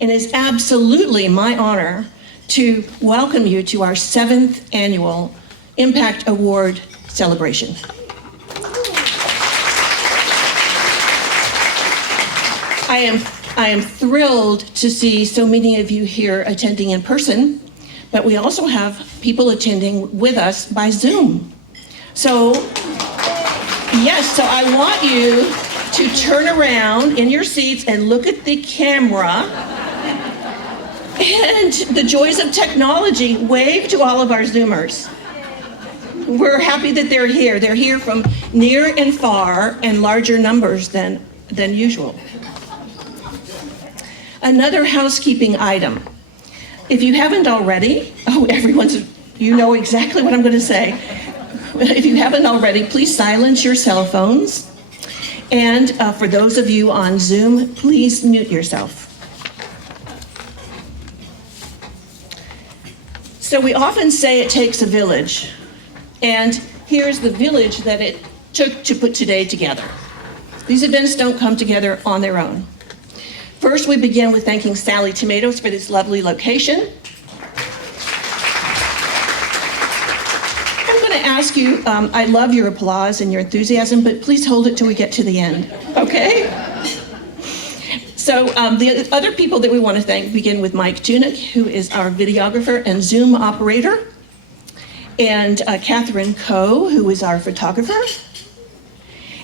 and it's absolutely my honor to welcome you to our 7th annual Impact Award celebration. I am thrilled to see so many of you here attending in person, but we also have people attending with us by Zoom. So, yes, so I want you to turn around in your seats and look at the camera. And the joys of technology, wave to all of our Zoomers. We're happy that they're here. They're here from near and far and larger numbers than usual. Another housekeeping item. If you haven't already, you know exactly what I'm going to say. If you haven't already, please silence your cell phones. And for those of you on Zoom, please mute yourself. So we often say it takes a village, and here's the village that it took to put today together. These events don't come together on their own. First, we begin with thanking Sally Tomatoes for this lovely location. I'm going to ask you, I love your applause and your enthusiasm, but please hold it till we get to the end, okay? So the other people that we want to thank begin with Mike Tunick, who is our videographer and Zoom operator, and Catherine Coe, who is our photographer,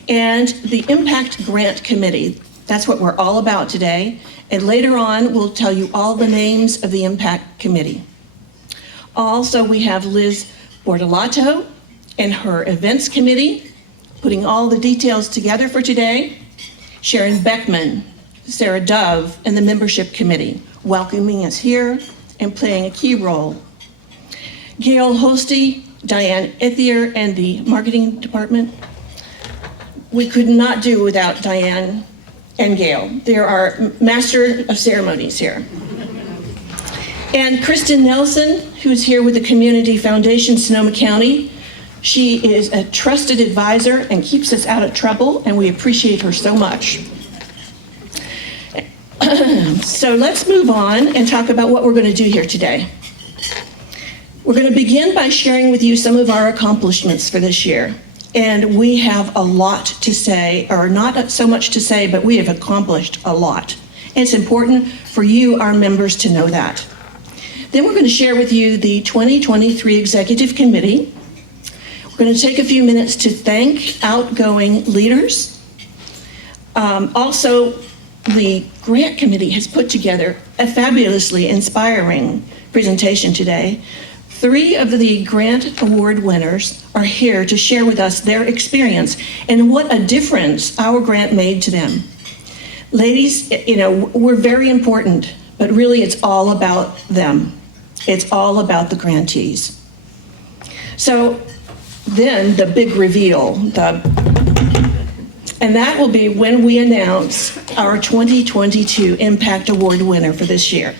and the Impact Grant Committee. That's what we're all about today. And later on, we'll tell you all the names of the Impact Committee. Also, we have Liz Bortolato and her events committee, putting all the details together for today. Sharon Beckman, Sarah Dove, and the membership committee, welcoming us here and playing a key role. Gail Hosty, Diane Ethier, and the marketing department. We could not do without Diane and Gail. They are our master of ceremonies here. And Kristen Nelson, who's here with the Community Foundation, Sonoma County. She is a trusted advisor and keeps us out of trouble, and we appreciate her so much. So let's move on and talk about what we're going to do here today. We're going to begin by sharing with you some of our accomplishments for this year. And we have a lot to say, or not so much to say, but we have accomplished a lot. And it's important for you, our members, to know that. Then we're going to share with you the 2023 Executive Committee. We're going to take a few minutes to thank outgoing leaders. Also, the Grant Committee has put together a fabulously inspiring presentation today. 3 of the Grant Award winners are here to share with us their experience and what a difference our grant made to them. Ladies, we're very important, but really it's all about them. It's all about the grantees. So then the big reveal, and that will be when we announce our 2022 Impact Award winner for this year.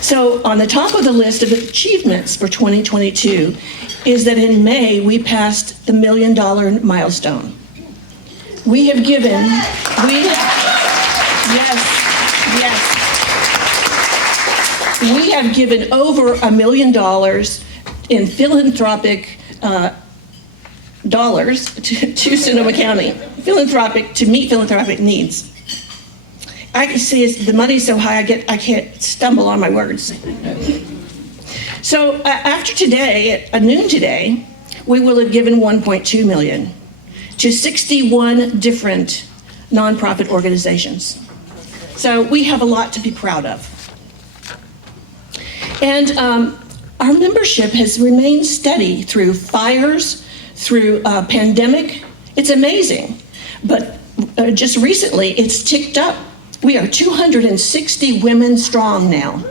So on the top of the list of achievements for 2022 is that in May, we passed the $1 million milestone. We have given over $1 million in philanthropic dollars to Sonoma County, to meet philanthropic needs. I can see the money's so high I can't stumble on my words. So after today, at noon today, we will have given $1.2 million to 61 different nonprofit organizations. So we have a lot to be proud of. And our membership has remained steady through fires, through a pandemic. It's amazing. But just recently, it's ticked up. We are 260 women strong now.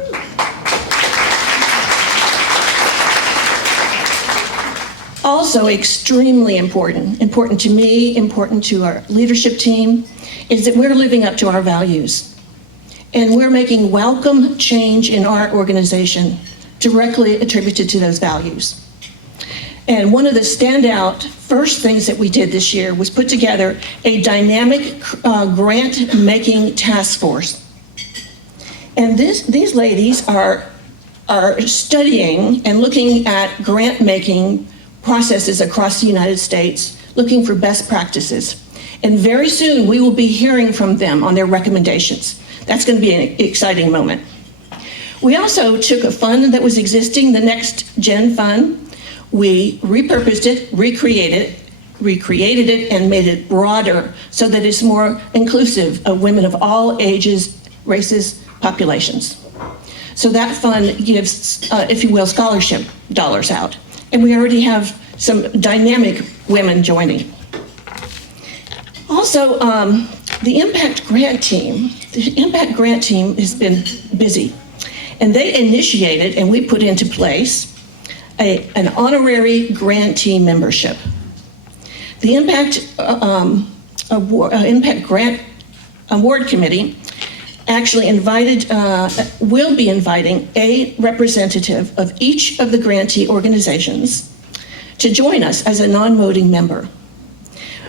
Also extremely important to me, important to our leadership team, is that we're living up to our values. And we're making welcome change in our organization directly attributed to those values. And one of the standout first things that we did this year was put together a dynamic grant-making task force. And these ladies are studying and looking at grant-making processes across the United States, looking for best practices. And very soon, we will be hearing from them on their recommendations. That's going to be an exciting moment. We also took a fund that was existing, the Next Gen Fund. We repurposed it, recreated it, and made it broader so that it's more inclusive of women of all ages, races, populations. So that fund gives, if you will, scholarship dollars out. And we already have some dynamic women joining. Also, the Impact Grant Team has been busy. And they initiated, and we put into place, an honorary grantee membership. The Impact Grant Award Committee actually will be inviting a representative of each of the grantee organizations to join us as a non-voting member.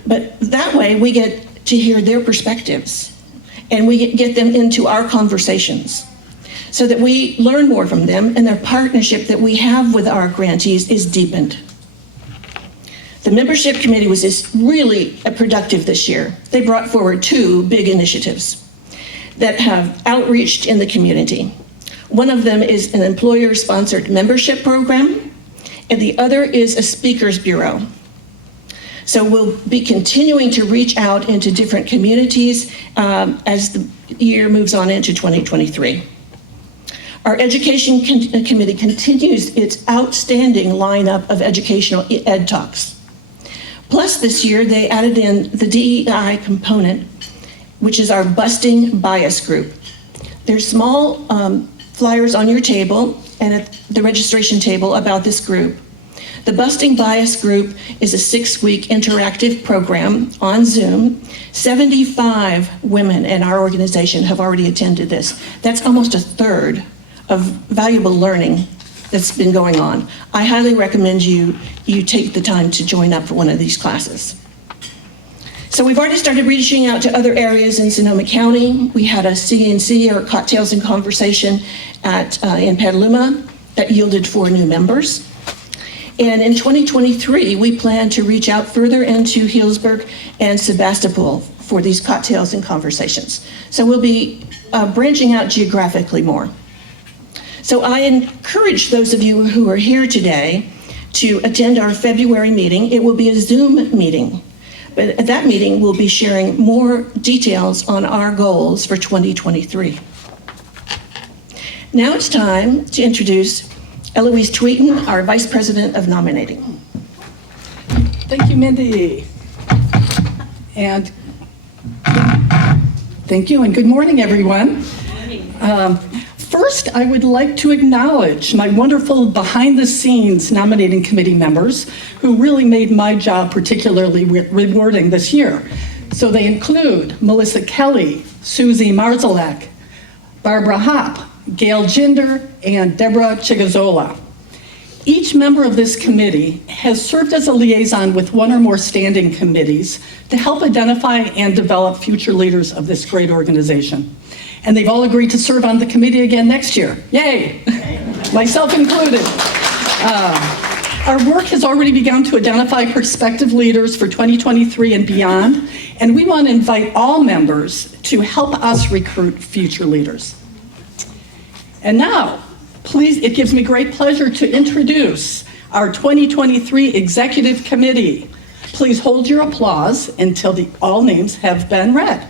But that way we get to hear their perspectives and we get them into our conversations so that we learn more from them and their partnership that we have with our grantees is deepened. The membership committee was really productive this year. They brought forward 2 big initiatives that have outreached in the community. One of them is an employer-sponsored membership program, and the other is a speakers bureau. So we'll be continuing to reach out into different communities as the year moves on into 2023. Our education committee continues its outstanding lineup of educational ed talks. Plus this year they added in the DEI component, which is our Busting Bias group. There's small flyers on your table and at the registration table about this group. The Busting Bias group is a 6-week interactive program on Zoom. 75 women in our organization have already attended this. That's almost a third of valuable learning that's been going on. I highly recommend you take the time to join up for one of these classes. So we've already started reaching out to other areas in Sonoma County. We had a C&C, or Cocktails and Conversation, in Petaluma that yielded 4 new members. And in 2023, we plan to reach out further into Healdsburg and Sebastopol for these Cocktails and Conversations. So we'll be branching out geographically more. So I encourage those of you who are here today to attend our February meeting. It will be a Zoom meeting. But at that meeting, we'll be sharing more details on our goals for 2023. Now it's time to introduce Eloise Tweeten, our Vice President of Nominating. Thank you, Mindy. And thank you, and good morning, everyone. First, I would like to acknowledge my wonderful behind-the-scenes nominating committee members who really made my job particularly rewarding this year. So they include Melissa Kelly, Susie Marzalek, Barbara Hopp, Gail Jinder, and Deborah Chigazola. Each member of this committee has served as a liaison with one or more standing committees to help identify and develop future leaders of this great organization. And they've all agreed to serve on the committee again next year. Yay! Myself included. Our work has already begun to identify prospective leaders for 2023 and beyond, and we want to invite all members to help us recruit future leaders. And now, please, it gives me great pleasure to introduce our 2023 Executive Committee. Please hold your applause until all names have been read.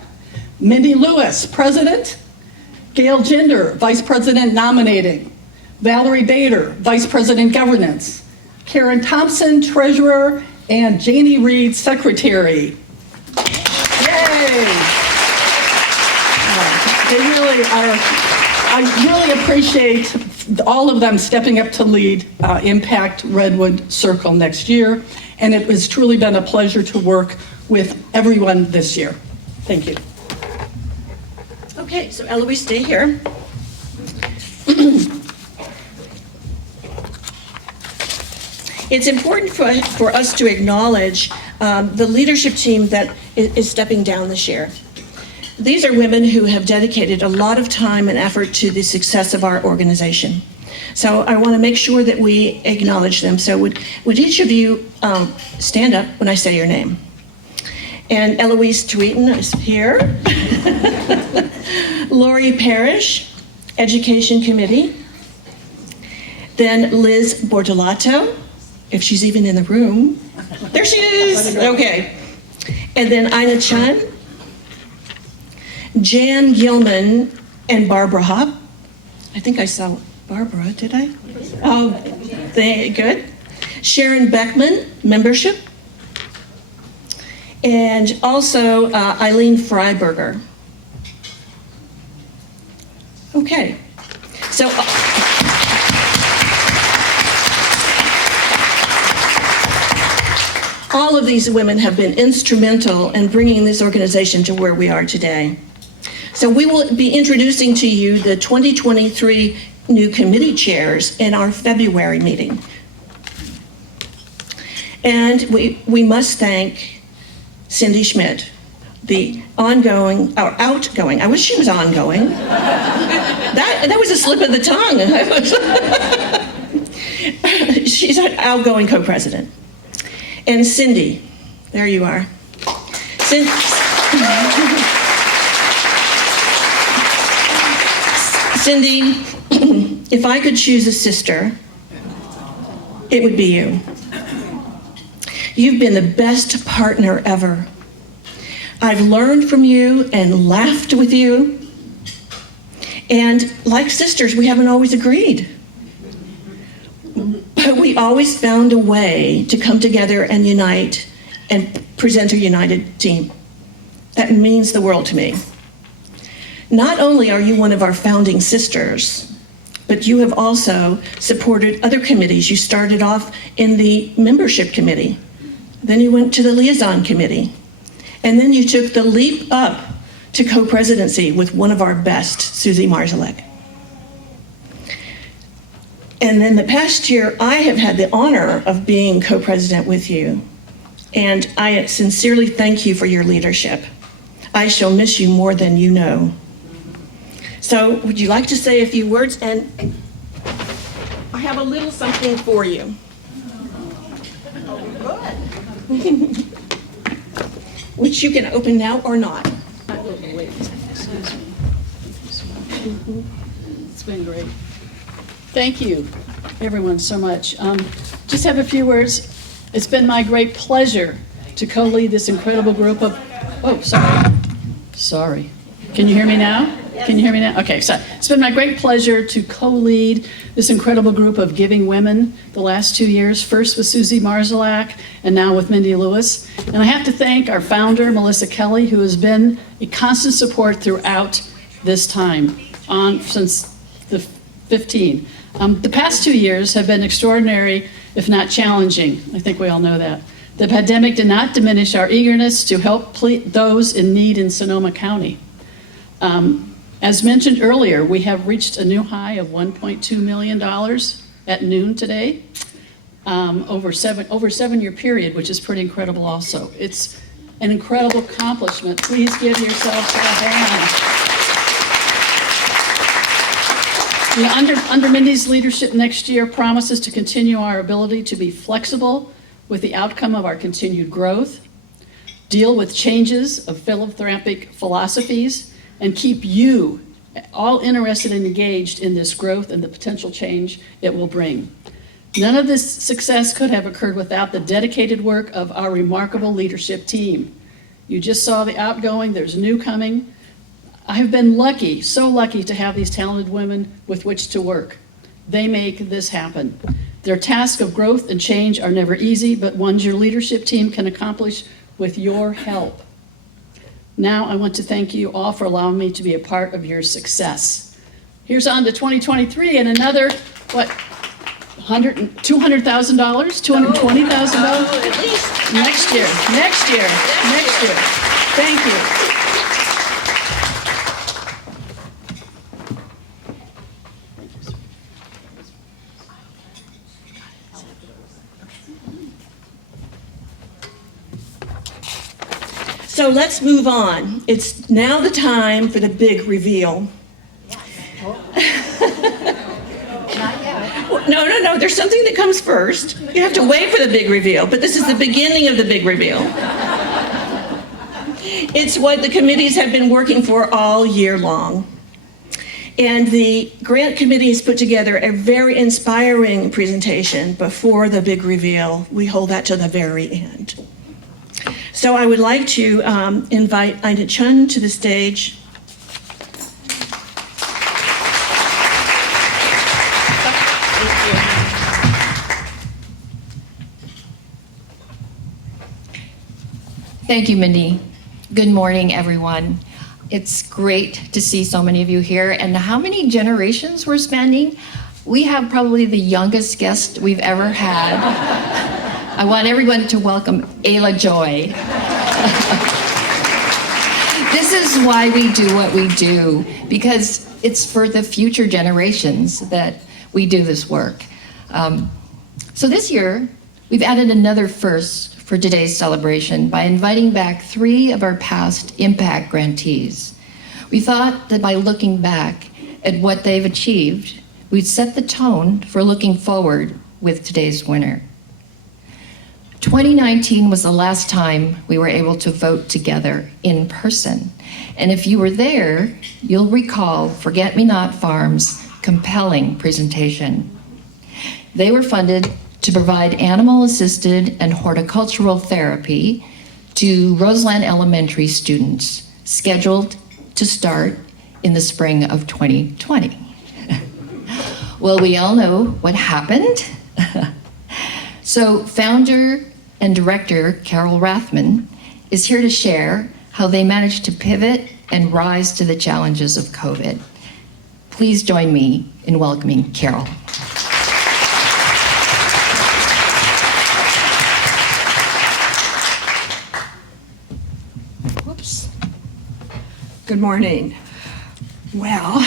Mindy Lewis, President. Gail Jinder, Vice President Nominating. Valerie Bader, Vice President Governance. Karen Thompson, Treasurer, and Janie Reed, Secretary. Yay! They really are, I really appreciate all of them stepping up to lead Impact Redwood Circle next year, and it has truly been a pleasure to work with everyone this year. Thank you. Okay, so Eloise, stay here. It's important for us to acknowledge the leadership team that is stepping down this year. these are women who have dedicated a lot of time and effort to the success of our organization. So I want to make sure that we acknowledge them. So would each of you stand up when I say your name? And Eloise Tweeton is here. Lori Parrish, Education Committee. Then Liz Bortolato, if she's even in the room. There she is. Okay. And then Ina Chun, Jan Gilman, and Barbara Hopp. I think I saw Barbara, did I? Oh, good. Sharon Beckman, membership. And also Eileen Freiberger. Okay. So all of these women have been instrumental in bringing this organization to where we are today. So we will be introducing to you the 2023 new committee chairs in our February meeting. And we must thank Cindy Schmidt, the outgoing, I wish she was ongoing. That was a slip of the tongue. She's an outgoing co-president. And Cindy, there you are. Cindy, if I could choose a sister, it would be you. You've been the best partner ever. I've learned from you and laughed with you. And like sisters, we haven't always agreed. But we always found a way to come together and unite and present a united team. That means the world to me. Not only are you one of our founding sisters, but you have also supported other committees. You started off in the membership committee. Then you went to the liaison committee. And then you took the leap up to co-presidency with one of our best, Susie Marzalek. And then the past year, I have had the honor of being co-president with you. And I sincerely thank you for your leadership. I shall miss you more than you know. So would you like to say a few words? And I have a little something for you. Oh, good. Which you can open now or not. It's been great. Thank you, everyone, so much. Just have a few words. It's been my great pleasure to co-lead this incredible group of, sorry. Can you hear me now? Can you hear me now? Okay, so it's been my great pleasure to co-lead this incredible group of giving women the last 2 years, first with Susie Marzalek and now with Mindy Lewis. And I have to thank our founder, Melissa Kelly, who has been a constant support throughout this time, since the 15. The past 2 years have been extraordinary, if not challenging. I think we all know that. The pandemic did not diminish our eagerness to help those in need in Sonoma County. As mentioned earlier, we have reached a new high of $1.2 million at noon today, over a 7-year period, which is pretty incredible also. It's an incredible accomplishment. Please give yourselves a hand. Under Mindy's leadership next year promises to continue our ability to be flexible with the outcome of our continued growth, deal with changes of philanthropic philosophies, and keep you all interested and engaged in this growth and the potential change it will bring. None of this success could have occurred without the dedicated work of our remarkable leadership team. You just saw the outgoing, there's new coming. I have been lucky, so lucky to have these talented women with which to work. They make this happen. Their tasks of growth and change are never easy, but ones your leadership team can accomplish with your help. Now I want to thank you all for allowing me to be a part of your success. Here's on to 2023 and another, $200,000, $220,000? At least. Next year. Thank you. So let's move on. It's now the time for the big reveal. No, there's something that comes first. You have to wait for the big reveal, but this is the beginning of the big reveal. It's what the committees have been working for all year long. And the grant committee has put together a very inspiring presentation before the big reveal. We hold that to the very end. So I would like to invite Ina Chun to the stage. Thank you, Mindy. Good morning, everyone. It's great to see so many of you here. And how many generations we're spanning? We have probably the youngest guest we've ever had. I want everyone to welcome Ayla Joy. This is why we do what we do, because it's for the future generations that we do this work. So this year, we've added another first for today's celebration by inviting back 3 of our past impact grantees. We thought that by looking back at what they've achieved, we'd set the tone for looking forward with today's winner. 2019 was the last time we were able to vote together in person. And if you were there, you'll recall Forget Me Not Farm's compelling presentation. They were funded to provide animal-assisted and horticultural therapy to Roseland Elementary students, scheduled to start in the spring of 2020. Well, we all know what happened. So founder and director Carol Rathman is here to share how they managed to pivot and rise to the challenges of COVID. Please join me in welcoming Carol. Good morning. Well,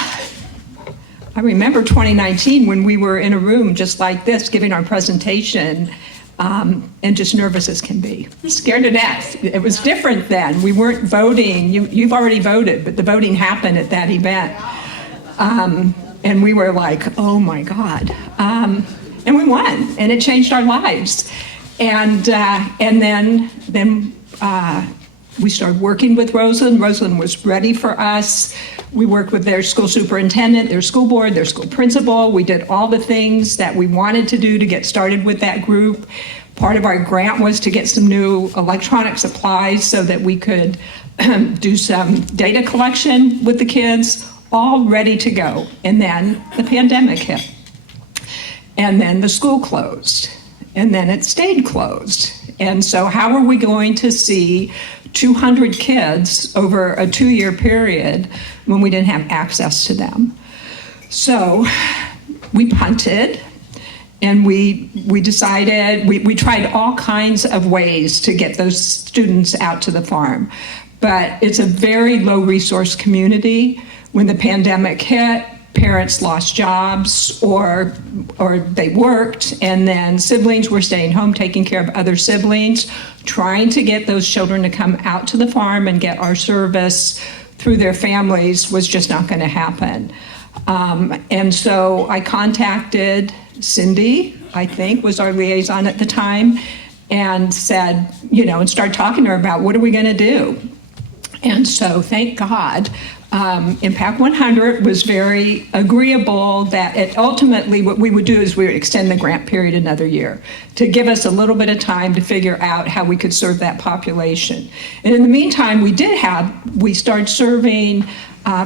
I remember 2019 when we were in a room just like this giving our presentation, and just nervous as can be. Scared to death. It was different then. We weren't voting. You've already voted, but the voting happened at that event. And we were like, oh my God. And we won, and it changed our lives. And then we started working with Roseland. Roseland was ready for us. We worked with their school superintendent, their school board, their school principal. We did all the things that we wanted to do to get started with that group. Part of our grant was to get some new electronic supplies so that we could do some data collection with the kids, all ready to go. And then the pandemic hit. And then the school closed. And then it stayed closed. And so how are we going to see 200 kids over a 2-year period when we didn't have access to them? So we punted, and we decided, we tried all kinds of ways to get those students out to the farm. But it's a very low resource community. When the pandemic hit, parents lost jobs or they worked, and then siblings were staying home taking care of other siblings. Trying to get those children to come out to the farm and get our service through their families was just not going to happen. And so I contacted Cindy, I think was our liaison at the time, and said, and started talking to her about what are we going to do. And so thank God, Impact 100 was very agreeable that ultimately what we would do is we would extend the grant period another year to give us a little bit of time to figure out how we could serve that population. And in the meantime, we started serving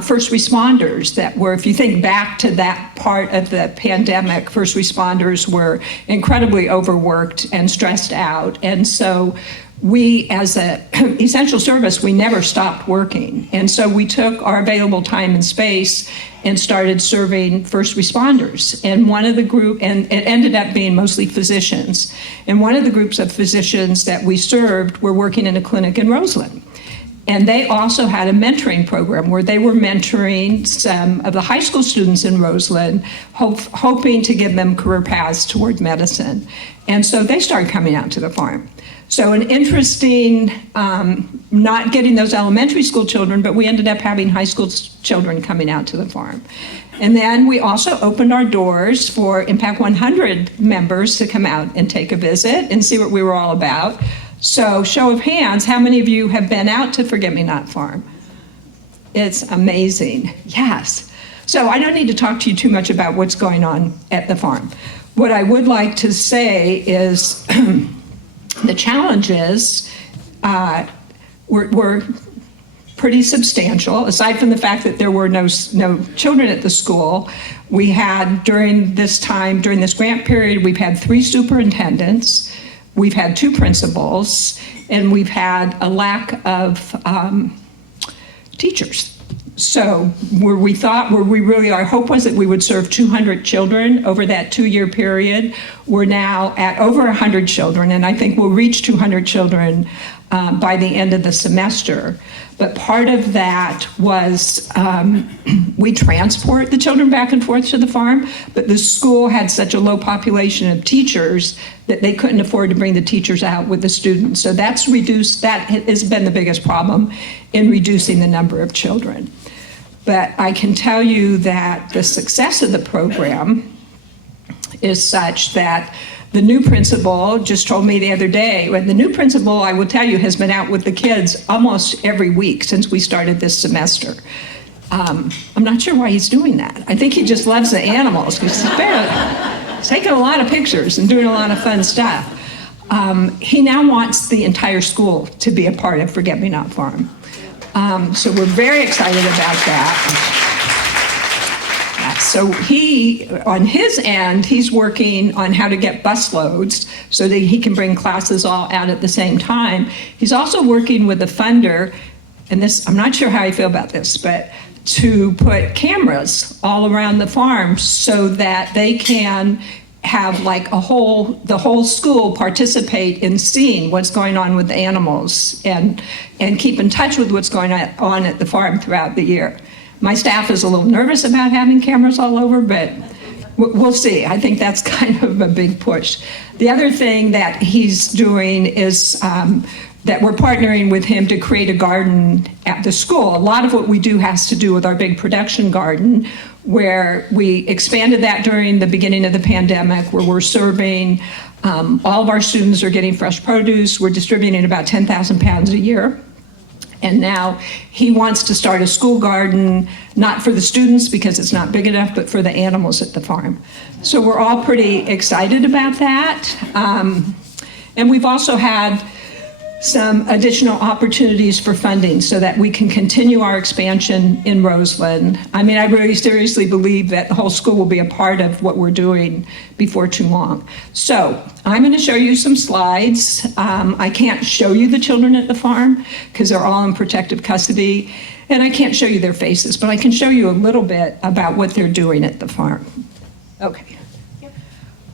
first responders that were, if you think back to that part of the pandemic, first responders were incredibly overworked and stressed out. And so we, as an essential service, we never stopped working. And so we took our available time and space and started serving first responders. And one of the and it ended up being mostly physicians. And one of the groups of physicians that we served were working in a clinic in Roseland. And they also had a mentoring program where they were mentoring some of the high school students in Roseland, hoping to give them career paths toward medicine. And so they started coming out to the farm. So an interesting, not getting those elementary school children, but we ended up having high school children coming out to the farm. And then we also opened our doors for Impact 100 members to come out and take a visit and see what we were all about. So show of hands, how many of you have been out to Forget-Me-Not Farm? It's amazing, yes. So I don't need to talk to you too much about what's going on at the farm. What I would like to say is the challenges were pretty substantial. Aside from the fact that there were no children at the school, we had during this grant period, we've had 3 superintendents, we've had 2 principals, and we've had a lack of teachers. So our hope was that we would serve 200 children over that 2-year period. We're now at over 100 children, and I think we'll reach 200 children by the end of the semester. But part of that was we transport the children back and forth to the farm, but the school had such a low population of teachers that they couldn't afford to bring the teachers out with the students. So that has been the biggest problem in reducing the number of children. But I can tell you that the success of the program is such that the new principal just told me the other day, and the new principal, I will tell you, has been out with the kids almost every week since we started this semester. I'm not sure why he's doing that. I think he just loves the animals because he's taking a lot of pictures and doing a lot of fun stuff. He now wants the entire school to be a part of Forget-Me-Not Farm. So we're very excited about that. So on his end, he's working on how to get bus loads so that he can bring classes all out at the same time. He's also working with a funder, and this, I'm not sure how I feel about this, but to put cameras all around the farm so that they can have like the whole school participate in seeing what's going on with the animals and keep in touch with what's going on at the farm throughout the year. My staff is a little nervous about having cameras all over, but we'll see. I think that's kind of a big push. The other thing that he's doing is that we're partnering with him to create a garden at the school. A lot of what we do has to do with our big production garden, where we expanded that during the beginning of the pandemic, where we're serving, all of our students are getting fresh produce. We're distributing about 10,000 pounds a year. And now he wants to start a school garden, not for the students because it's not big enough, but for the animals at the farm. So we're all pretty excited about that. And we've also had some additional opportunities for funding so that we can continue our expansion in Roseland. I mean, I really seriously believe that the whole school will be a part of what we're doing before too long. So I'm going to show you some slides. I can't show you the children at the farm because they're all in protective custody, and I can't show you their faces, but I can show you a little bit about what they're doing at the farm. Okay.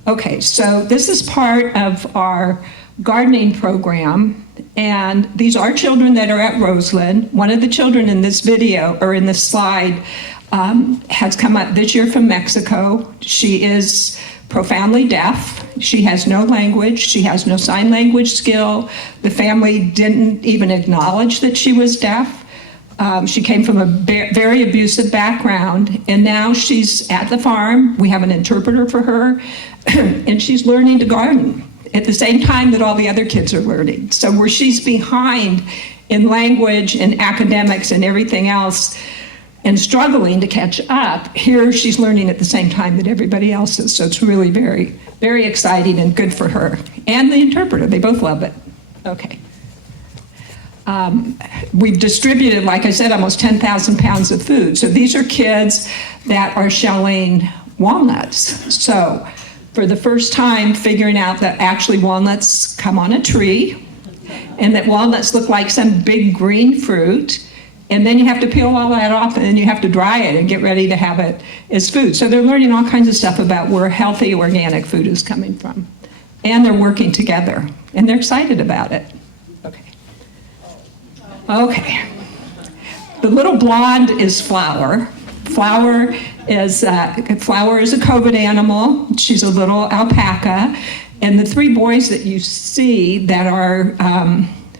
Okay, so this is part of our gardening program. And these are children that are at Roseland. One of the children in this video, or in this slide, has come up this year from Mexico. She is profoundly deaf. She has no language. She has no sign language skill. The family didn't even acknowledge that she was deaf. She came from a very abusive background, and now she's at the farm. We have an interpreter for her, and she's learning to garden at the same time that all the other kids are learning. So where she's behind in language and academics and everything else and struggling to catch up, here she's learning at the same time that everybody else is. So it's really very, very exciting and good for her. And the interpreter, they both love it. Okay. We've distributed, like I said, almost 10,000 pounds of food. So these are kids that are shelling walnuts. So for the first time, figuring out that actually walnuts come on a tree and that walnuts look like some big green fruit, and then you have to peel all that off and then you have to dry it and get ready to have it as food. So they're learning all kinds of stuff about where healthy organic food is coming from. And they're working together and they're excited about it. Okay. Okay. The little blonde is Flower. Flower is a COVID animal. She's a little alpaca. And the three boys that you see that are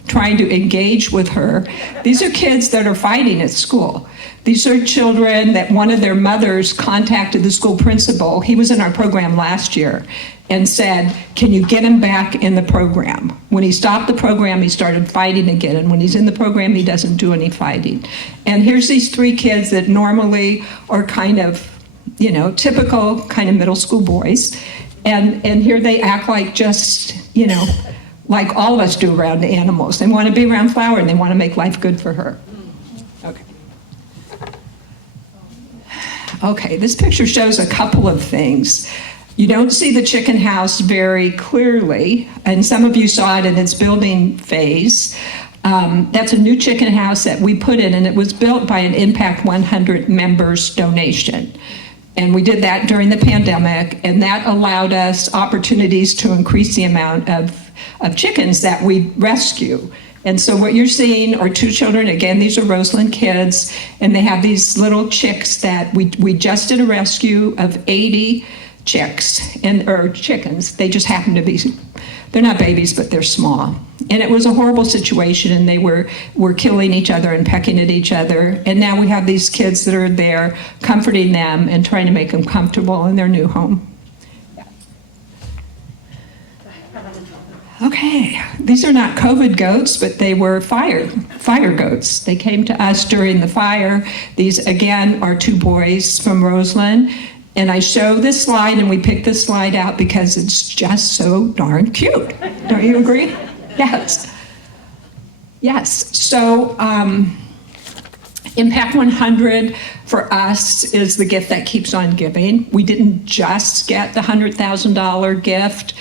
trying to engage with her, these are kids that are fighting at school. These are children that one of their mothers contacted the school principal. He was in our program last year and said, can you get him back in the program? When he stopped the program, he started fighting again. And when he's in the program, he doesn't do any fighting. And here's these three kids that normally are kind of, typical kind of middle school boys. And here they act like just, like all of us do around animals. They want to be around Flower and they want to make life good for her. Okay. Okay, this picture shows a couple of things. You don't see the chicken house very clearly, and some of you saw it in its building phase. That's a new chicken house that we put in, and it was built by an Impact 100 members donation. And we did that during the pandemic, and that allowed us opportunities to increase the amount of chickens that we rescue. And so what you're seeing are two children, again, these are Roseland kids, and they have these little chicks that we just did a rescue of 80 chicks, or chickens. They just happen to be, they're not babies, but they're small. And it was a horrible situation, and they were killing each other and pecking at each other. And now we have these kids that are there comforting them and trying to make them comfortable in their new home. Okay, these are not COVID goats, but they were fire goats. They came to us during the fire. These, again, are two boys from Roseland. And I show this slide, and we picked this slide out because it's just so darn cute. Don't you agree? Yes. Yes. So Impact 100 for us is the gift that keeps on giving. We didn't just get the $100,000 gift.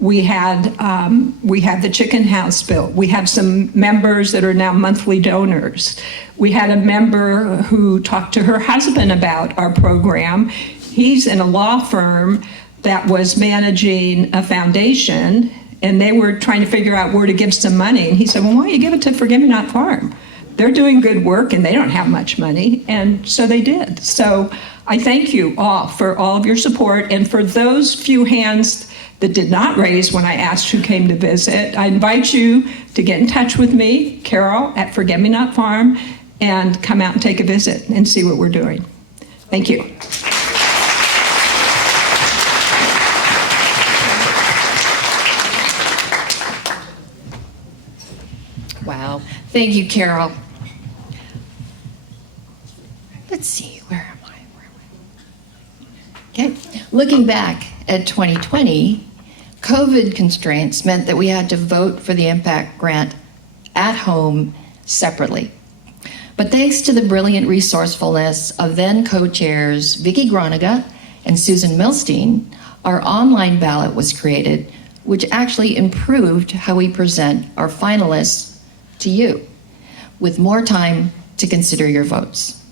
We had the chicken house built. We have some members that are now monthly donors. We had a member who talked to her husband about our program. He's in a law firm that was managing a foundation, and they were trying to figure out where to give some money. And he said, well, why don't you give it to Forgive Me Not Farm? They're doing good work, and they don't have much money. And so they did. So I thank you all for all of your support. And for those few hands that did not raise when I asked who came to visit, I invite you to get in touch with me, Carol, at Forgive Me Not Farm, and come out and take a visit and see what we're doing. Thank you. Wow. Thank you, Carol. Let's see, where am I? Okay. Looking back at 2020, COVID constraints meant that we had to vote for the impact grant at home separately. But thanks to the brilliant resourcefulness of then co-chairs Vicki Groniga and Susan Milstein, our online ballot was created, which actually improved how we present our finalists to you, with more time to consider your votes.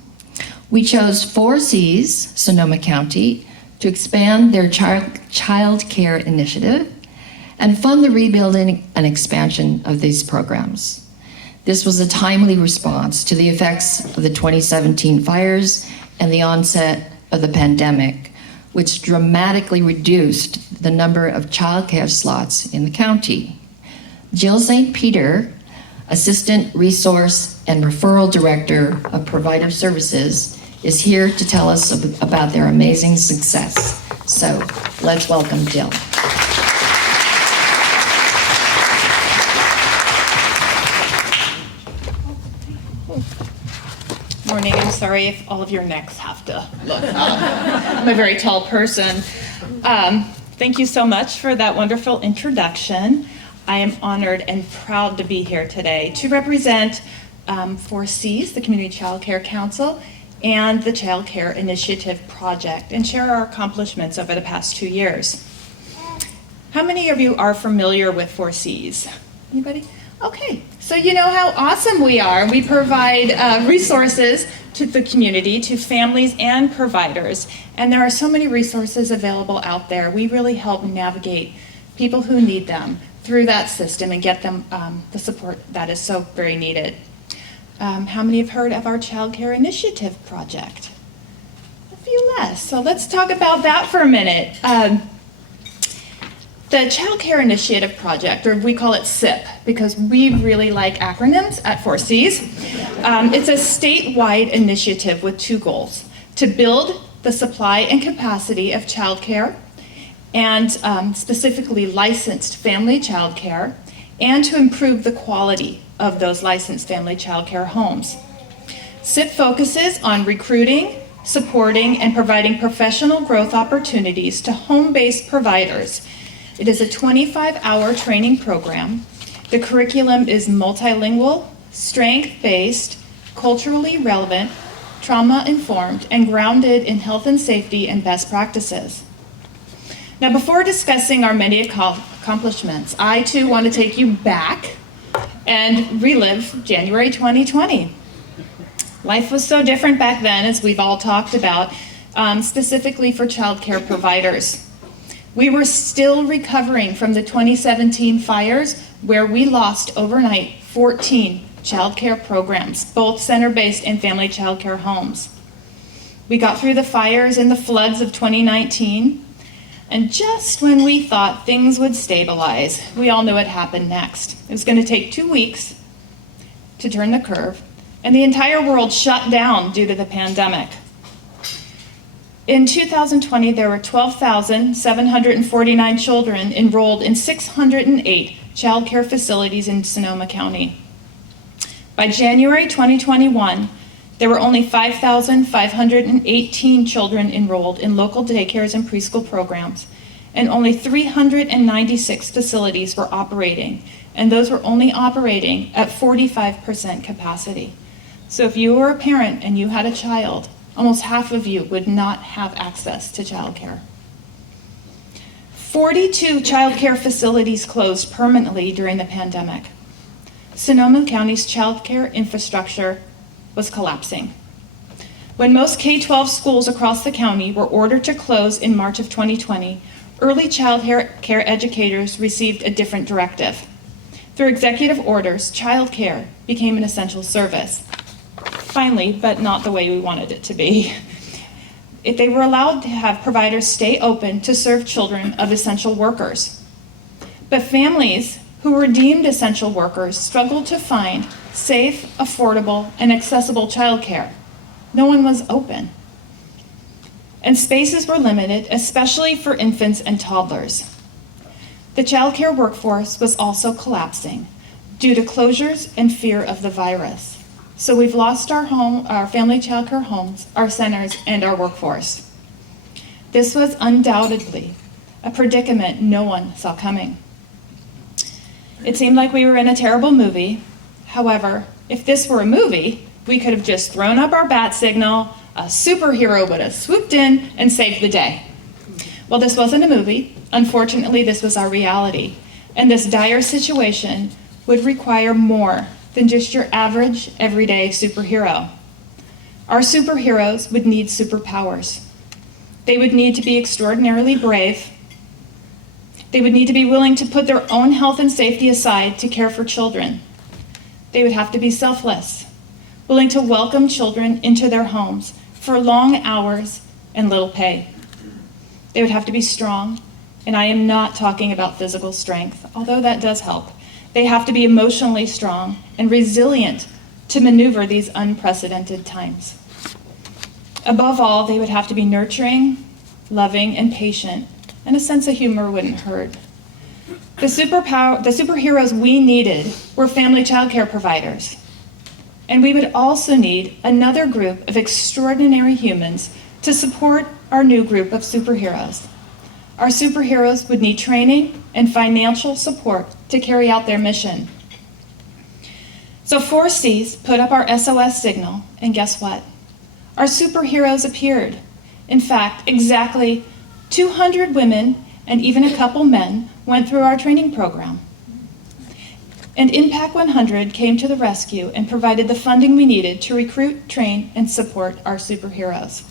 We chose 4 Cs, Sonoma County, to expand their child care initiative and fund the rebuilding and expansion of these programs. This was a timely response to the effects of the 2017 fires and the onset of the pandemic, which dramatically reduced the number of child care slots in the county. Jill St. Peter, Assistant Resource and Referral Director of Provider Services, is here to tell us about their amazing success. So let's welcome Jill. Morning. I'm sorry if all of your necks have to look up. I'm a very tall person. Thank you so much for that wonderful introduction. I am honored and proud to be here today to represent 4Cs, the Community Child Care Council, and the Child Care Initiative Project, and share our accomplishments over the past 2 years. How many of you are familiar with 4Cs? Anybody? Okay, so you know how awesome we are. We provide resources to the community, to families and providers, and there are so many resources available out there. We really help navigate people who need them through that system and get them the support that is so very needed. How many have heard of our Child Care Initiative project? A few less. So let's talk about that for a minute. The Child Care Initiative project, or we call it SIP, because we really like acronyms at 4Cs. It's a statewide initiative with two goals: to build the supply and capacity of childcare, and specifically licensed family childcare, and to improve the quality of those licensed family childcare homes. SIP focuses on recruiting, supporting, and providing professional growth opportunities to home-based providers. It is a 25-hour training program. The curriculum is multilingual, strength-based, culturally relevant, trauma-informed, and grounded in health and safety and best practices. Now, before discussing our many accomplishments, I too want to take you back and relive January 2020. Life was so different back then, as we've all talked about, specifically for childcare providers. We were still recovering from the 2017 fires, where we lost overnight 14 childcare programs, both center-based and family childcare homes. We got through the fires and the floods of 2019, and just when we thought things would stabilize, we all knew what happened next. It was going to take 2 weeks to turn the curve, and the entire world shut down due to the pandemic. In 2020, there were 12,749 children enrolled in 608 child care facilities in Sonoma County. By January 2021, there were only 5,518 children enrolled in local daycares and preschool programs, and only 396 facilities were operating, and those were only operating at 45% capacity. So if you were a parent and you had a child, almost half of you would not have access to childcare. 42 child care facilities closed permanently during the pandemic. Sonoma County's child care infrastructure was collapsing. When most K-12 schools across the county were ordered to close in March of 2020, early child care educators received a different directive. Through executive orders, child care became an essential service. Finally, but not the way we wanted it to be. They were allowed to have providers stay open to serve children of essential workers. But families who were deemed essential workers struggled to find safe, affordable, and accessible childcare. No one was open. And spaces were limited, especially for infants and toddlers. The childcare workforce was also collapsing due to closures and fear of the virus. So we've lost our family childcare homes, our centers, and our workforce. This was undoubtedly a predicament no one saw coming. It seemed like we were in a terrible movie. However, if this were a movie, we could have just thrown up our bat signal, a superhero would have swooped in and saved the day. Well, this wasn't a movie. Unfortunately, this was our reality. And this dire situation would require more than just your average, everyday superhero. Our superheroes would need superpowers. They would need to be extraordinarily brave. They would need to be willing to put their own health and safety aside to care for children. They would have to be selfless, willing to welcome children into their homes for long hours and little pay. They would have to be strong, and I am not talking about physical strength, although that does help. They have to be emotionally strong and resilient to maneuver these unprecedented times. Above all, they would have to be nurturing, loving, and patient, and a sense of humor wouldn't hurt. The superheroes we needed were family childcare providers. And we would also need another group of extraordinary humans to support our new group of superheroes. Our superheroes would need training and financial support to carry out their mission. So 4Cs put up our SOS signal, and guess what? Our superheroes appeared. In fact, exactly 200 women and even a couple men went through our training program. And Impact 100 came to the rescue and provided the funding we needed to recruit, train, and support our superheroes.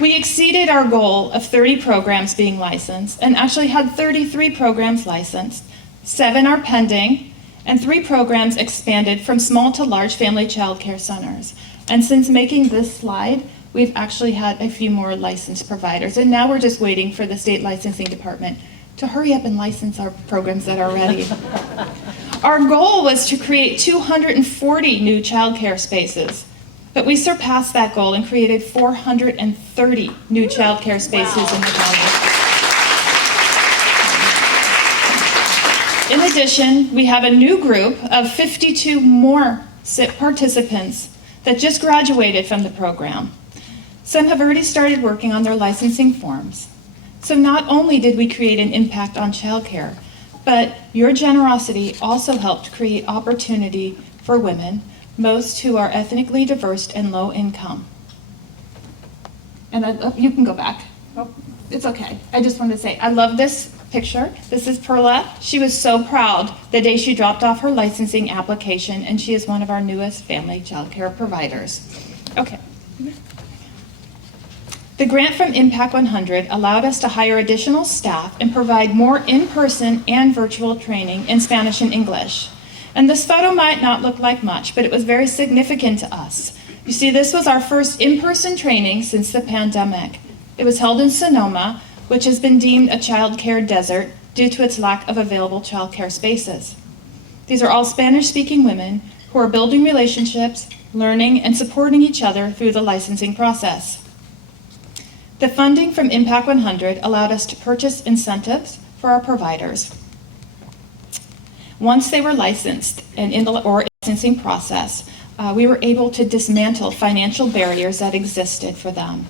We exceeded our goal of 30 programs being licensed and actually had 33 programs licensed. 7 are pending, and 3 programs expanded from small to large family child care centers. And since making this slide, we've actually had a few more licensed providers, and now we're just waiting for the state licensing department to hurry up and license our programs that are ready. Our goal was to create 240 new child care spaces, but we surpassed that goal and created 430 new child care spaces in the county. In addition, we have a new group of 52 more SIP participants that just graduated from the program. Some have already started working on their licensing forms. So not only did we create an impact on childcare, but your generosity also helped create opportunity for women, most who are ethnically diverse and low income. And you can go back. Oh, it's okay. I just wanted to say, I love this picture. This is Perla. She was so proud the day she dropped off her licensing application, and she is one of our newest family child care providers. Okay. The grant from Impact 100 allowed us to hire additional staff and provide more in-person and virtual training in Spanish and English. And this photo might not look like much, but it was very significant to us. You see, this was our first in-person training since the pandemic. It was held in Sonoma, which has been deemed a child care desert due to its lack of available child care spaces. These are all Spanish-speaking women who are building relationships, learning, and supporting each other through the licensing process. The funding from Impact 100 allowed us to purchase incentives for our providers. Once they were licensed and in the licensing process, we were able to dismantle financial barriers that existed for them.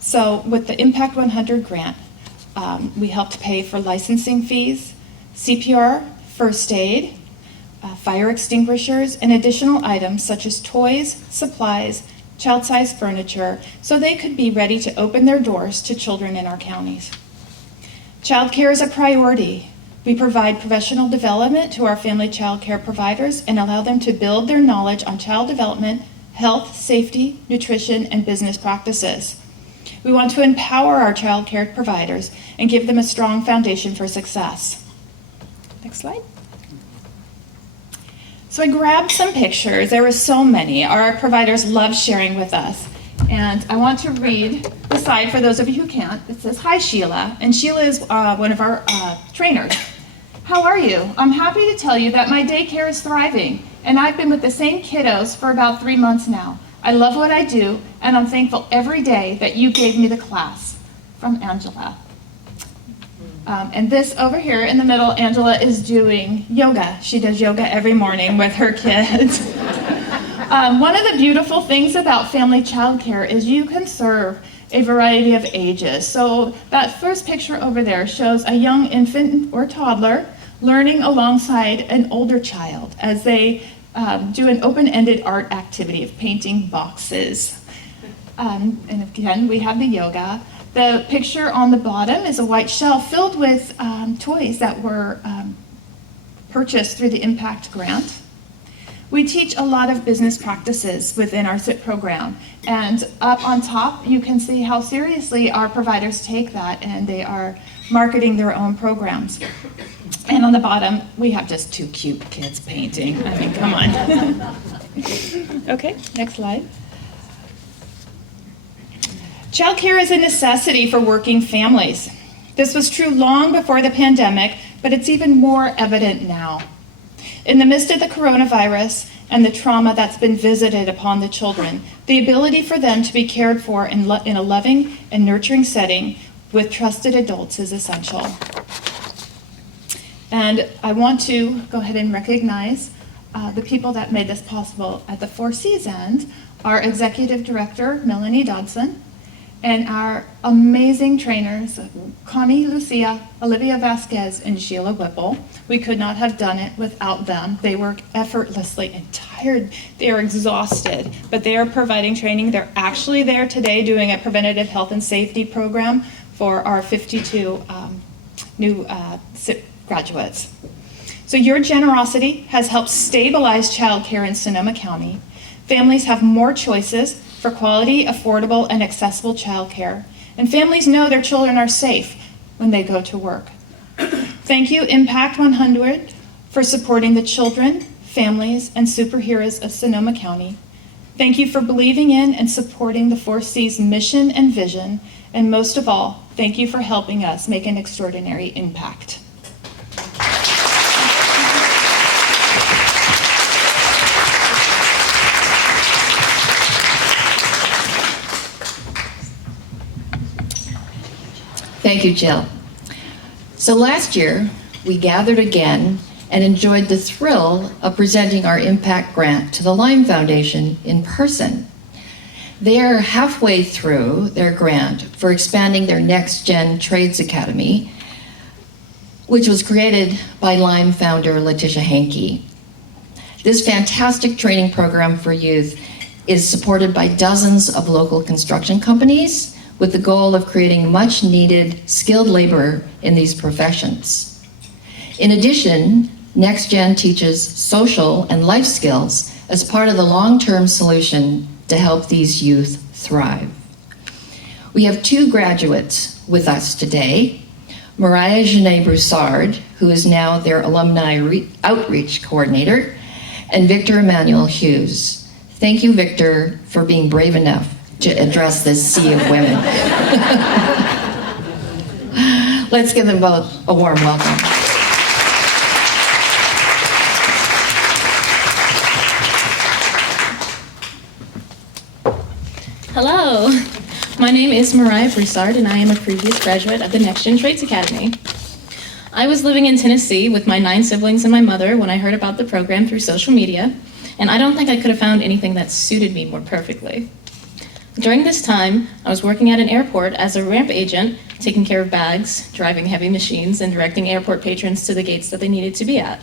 So with the Impact 100 grant, we helped pay for licensing fees, CPR, first aid, fire extinguishers, and additional items such as toys, supplies, child-sized furniture, so they could be ready to open their doors to children in our counties. Child care is a priority. We provide professional development to our family child care providers and allow them to build their knowledge on child development, health, safety, nutrition, and business practices. We want to empower our child care providers and give them a strong foundation for success. Next slide. So I grabbed some pictures. There were so many. Our providers love sharing with us. And I want to read the side for those of you who can't. It says, "Hi, Sheila." And Sheila is one of our trainers. "How are you? I'm happy to tell you that my daycare is thriving. And I've been with the same kiddos for about 3 months now. I love what I do, and I'm thankful every day that you gave me the class." From Angela. And this over here in the middle, Angela is doing yoga. She does yoga every morning with her kids. One of the beautiful things about family child care is you can serve a variety of ages. So that first picture over there shows a young infant or toddler learning alongside an older child as they do an open-ended art activity of painting boxes. And again, we have the yoga. The picture on the bottom is a white shelf filled with toys that were purchased through the Impact Grant. We teach a lot of business practices within our SIP program. And up on top, you can see how seriously our providers take that, and they are marketing their own programs. And on the bottom, we have just 2 cute kids painting. I mean, come on. Okay, next slide. Childcare is a necessity for working families. This was true long before the pandemic, but it's even more evident now. In the midst of the coronavirus and the trauma that's been visited upon the children, the ability for them to be cared for in a loving and nurturing setting with trusted adults is essential. And I want to go ahead and recognize the people that made this possible at the Four Seasons, our Executive Director, Melanie Dodson, and our amazing trainers, Connie Lucia, Olivia Vasquez, and Sheila Whipple. We could not have done it without them. They work effortlessly and tired. They are exhausted, but they are providing training. They're actually there today doing a preventative health and safety program for our 52 new SIP graduates. So your generosity has helped stabilize childcare in Sonoma County. Families have more choices for quality, affordable, and accessible childcare. and families know their children are safe when they go to work. Thank you, Impact 100, for supporting the children, families, and superheroes of Sonoma County. Thank you for believing in and supporting the 4C's mission and vision, and most of all, thank you for helping us make an extraordinary impact. Thank you, Jill. So last year, we gathered again and enjoyed the thrill of presenting our impact grant to the Lime Foundation in person. They are halfway through their grant for expanding their Next Gen Trades Academy, which was created by Lime founder Letitia Hankey. This fantastic training program for youth is supported by dozens of local construction companies with the goal of creating much needed skilled labor in these professions. In addition, Next Gen teaches social and life skills as part of the long-term solution to help these youth thrive. We have two graduates with us today, Mariah Genet Broussard, who is now their alumni outreach coordinator, and Victor Emmanuel Hughes. Thank you, Victor, for being brave enough to address this sea of women. Let's give them both a warm welcome. Hello, my name is Mariah Broussard and I am a previous graduate of the Next Gen Trades Academy. I was living in Tennessee with my 9 siblings and my mother when I heard about the program through social media, and I don't think I could have found anything that suited me more perfectly. During this time, I was working at an airport as a ramp agent, taking care of bags, driving heavy machines, and directing airport patrons to the gates that they needed to be at.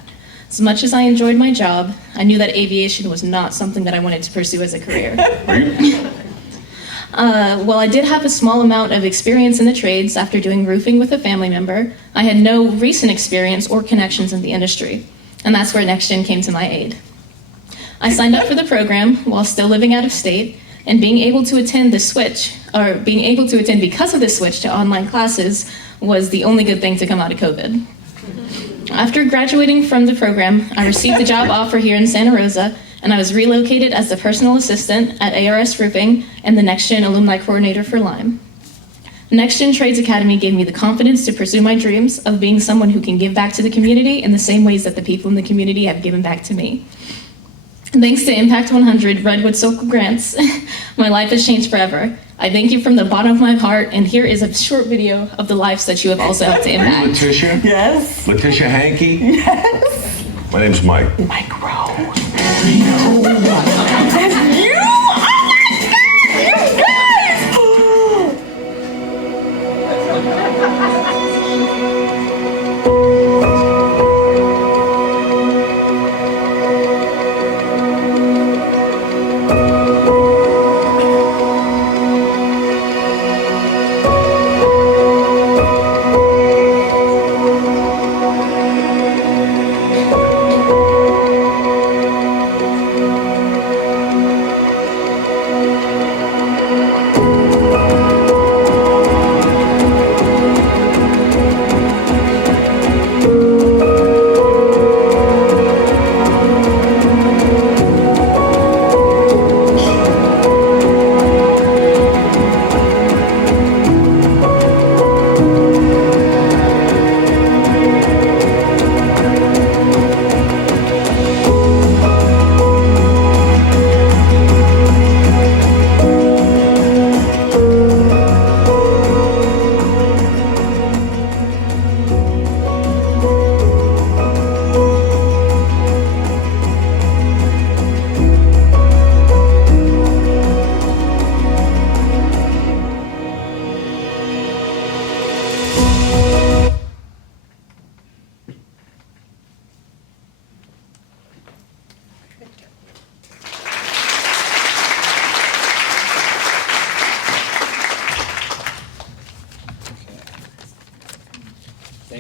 As much as I enjoyed my job, I knew that aviation was not something that I wanted to pursue as a career. While I did have a small amount of experience in the trades after doing roofing with a family member, I had no recent experience or connections in the industry, and that's where NextGen came to my aid. I signed up for the program while still living out of state, and being able to attend because of the switch to online classes was the only good thing to come out of COVID. After graduating from the program, I received a job offer here in Santa Rosa, and I was relocated as the personal assistant at ARS Roofing and the NextGen Alumni Coordinator for Lime. NextGen Trades Academy gave me the confidence to pursue my dreams of being someone who can give back to the community in the same ways that the people in the community have given back to me. Thanks to Impact 100 Redwood Social Grants, my life has changed forever. I thank you from the bottom of my heart, and here is a short video of the lives that you have also helped to impact. Are you Letitia? Yes. Letitia Hankey? Yes. My name's Mike. Mike Rowe. That's you? Oh my God! You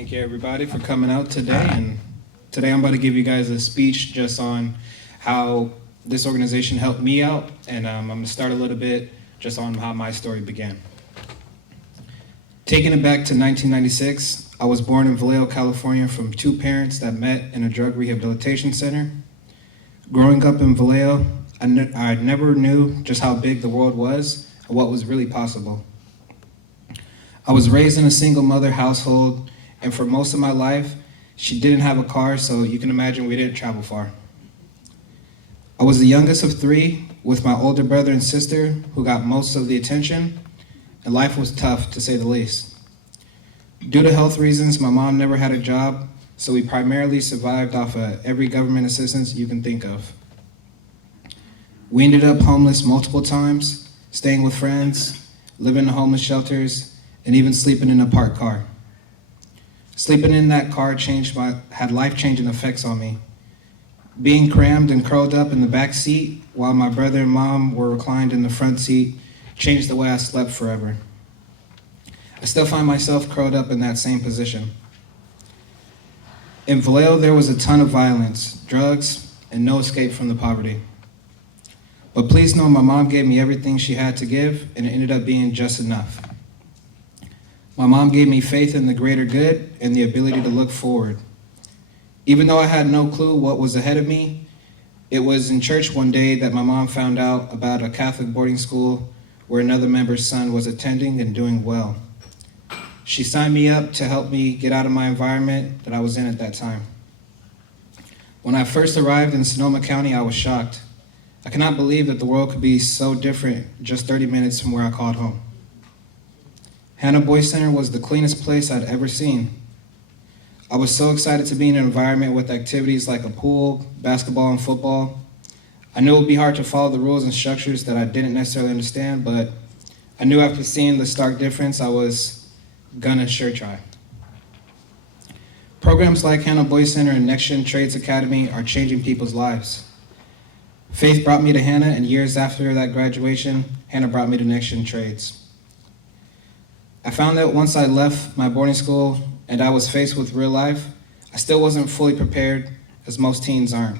Thank you everybody for coming out today, and today I'm about to give you guys a speech just on how this organization helped me out, and I'm going to start a little bit just on how my story began. Taking it back to 1996, I was born in Vallejo, California from two parents that met in a drug rehabilitation center. Growing up in Vallejo, I never knew just how big the world was and what was really possible. I was raised in a single mother household, and for most of my life, she didn't have a car, so you can imagine we didn't travel far. I was the youngest of three, with my older brother and sister who got most of the attention, and life was tough to say the least. Due to health reasons, my mom never had a job, so we primarily survived off of every government assistance you can think of. We ended up homeless multiple times, staying with friends, living in homeless shelters, and even sleeping in a parked car. Sleeping in that car had life-changing effects on me. Being crammed and curled up in the back seat while my brother and mom were reclined in the front seat changed the way I slept forever. I still find myself curled up in that same position. In Vallejo, there was a ton of violence, drugs, and no escape from the poverty. But please know my mom gave me everything she had to give, and it ended up being just enough. My mom gave me faith in the greater good and the ability to look forward. Even though I had no clue what was ahead of me, it was in church one day that my mom found out about a Catholic boarding school where another member's son was attending and doing well. She signed me up to help me get out of my environment that I was in at that time. When I first arrived in Sonoma County, I was shocked. I cannot believe that the world could be so different just 30 minutes from where I called home. Hannah Boys Center was the cleanest place I'd ever seen. I was so excited to be in an environment with activities like a pool, basketball, and football. I knew it would be hard to follow the rules and structures that I didn't necessarily understand, but I knew after seeing the stark difference, I was gonna sure try. Programs like Hannah Boys Center and Next Gen Trades Academy are changing people's lives. Faith brought me to Hannah, and years after that graduation, Hannah brought me to Next Gen Trades. I found that once I left my boarding school and I was faced with real life, I still wasn't fully prepared, as most teens aren't.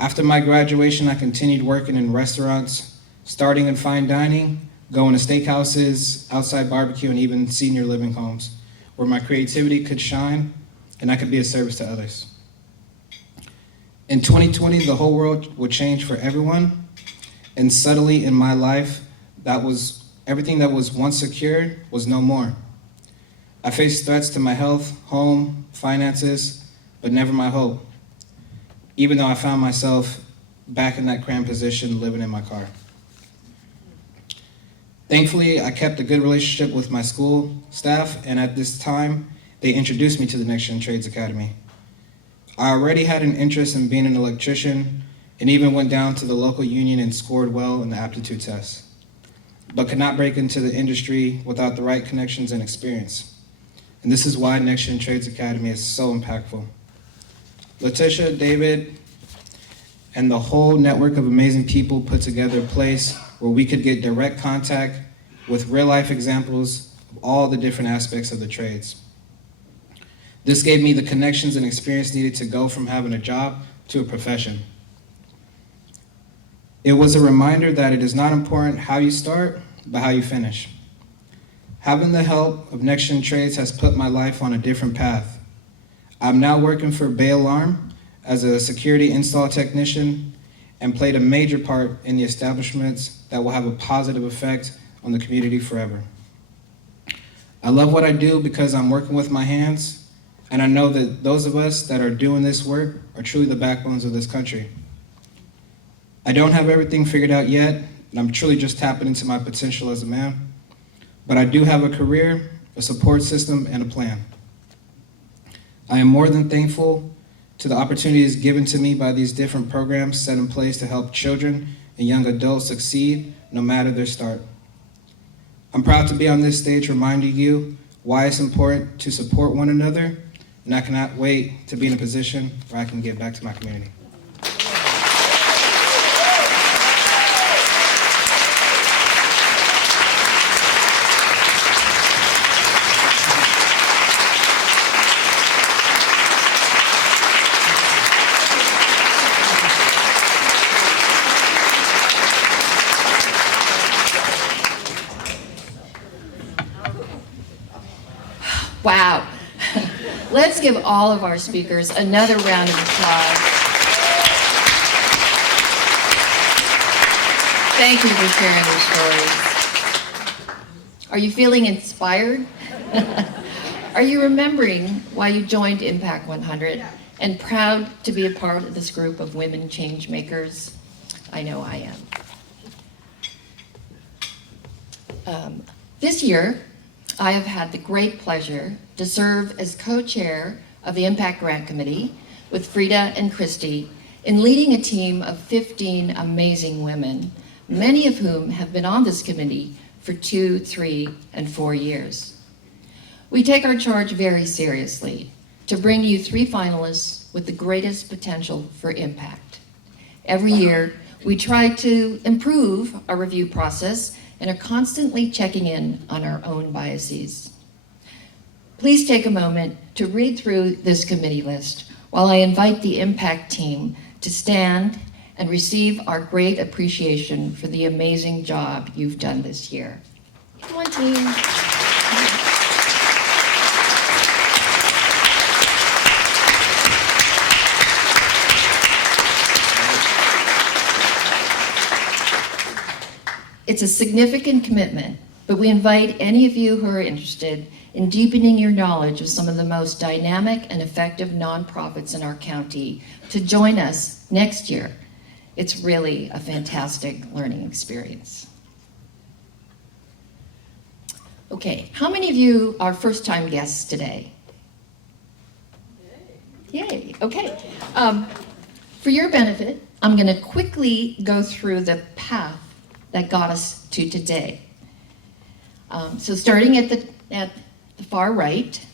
After my graduation, I continued working in restaurants, starting in fine dining, going to steakhouses, outside barbecue, and even senior living homes, where my creativity could shine and I could be of service to others. In 2020, the whole world would change for everyone, and suddenly in my life, everything that was once secure was no more. I faced threats to my health, home, finances, but never my hope, even though I found myself back in that cramped position living in my car. Thankfully, I kept a good relationship with my school staff, and at this time, they introduced me to the Next Gen Trades Academy. I already had an interest in being an electrician and even went down to the local union and scored well in the aptitude test, but could not break into the industry without the right connections and experience. And this is why Next Gen Trades Academy is so impactful. Letitia, David, and the whole network of amazing people put together a place where we could get direct contact with real-life examples of all the different aspects of the trades. This gave me the connections and experience needed to go from having a job to a profession. It was a reminder that it is not important how you start, but how you finish. Having the help of Next Gen Trades has put my life on a different path. I'm now working for Bay Alarm as a security install technician and played a major part in the establishments that will have a positive effect on the community forever. I love what I do because I'm working with my hands, and I know that those of us that are doing this work are truly the backbones of this country. I don't have everything figured out yet, and I'm truly just tapping into my potential as a man, but I do have a career, a support system, and a plan. I am more than thankful to the opportunities given to me by these different programs set in place to help children and young adults succeed no matter their start. I'm proud to be on this stage reminding you why it's important to support one another, and I cannot wait to be in a position where I can give back to my community. Wow. Let's give all of our speakers another round of applause. Thank you for sharing your stories. Are you feeling inspired? Are you remembering why you joined Impact 100 and proud to be a part of this group of women change makers? I know I am. This year, I have had the great pleasure to serve as co-chair of the Impact Grant Committee with Frida and Christy in leading a team of 15 amazing women, many of whom have been on this committee for 2, 3, and 4 years. We take our charge very seriously to bring you 3 finalists with the greatest potential for impact. Every year, we try to improve our review process and are constantly checking in on our own biases. Please take a moment to read through this committee list while I invite the Impact team to stand and receive our great appreciation for the amazing job you've done this year. Come on, team. It's a significant commitment, but we invite any of you who are interested in deepening your knowledge of some of the most dynamic and effective nonprofits in our county to join us next year. It's really a fantastic learning experience. Okay, how many of you are first-time guests today? Yay, okay. For your benefit, I'm going to quickly go through the path that got us to today. So starting at the far right,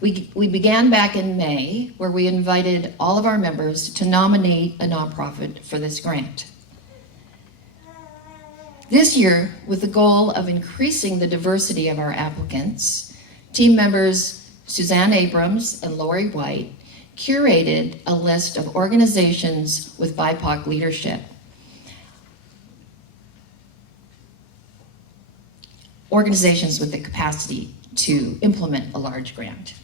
we began back in May, where we invited all of our members to nominate a nonprofit for this grant. This year, with the goal of increasing the diversity of our applicants, team members Suzanne Abrams and Lori White curated a list of organizations with BIPOC leadership. Organizations with the capacity to implement a large grant.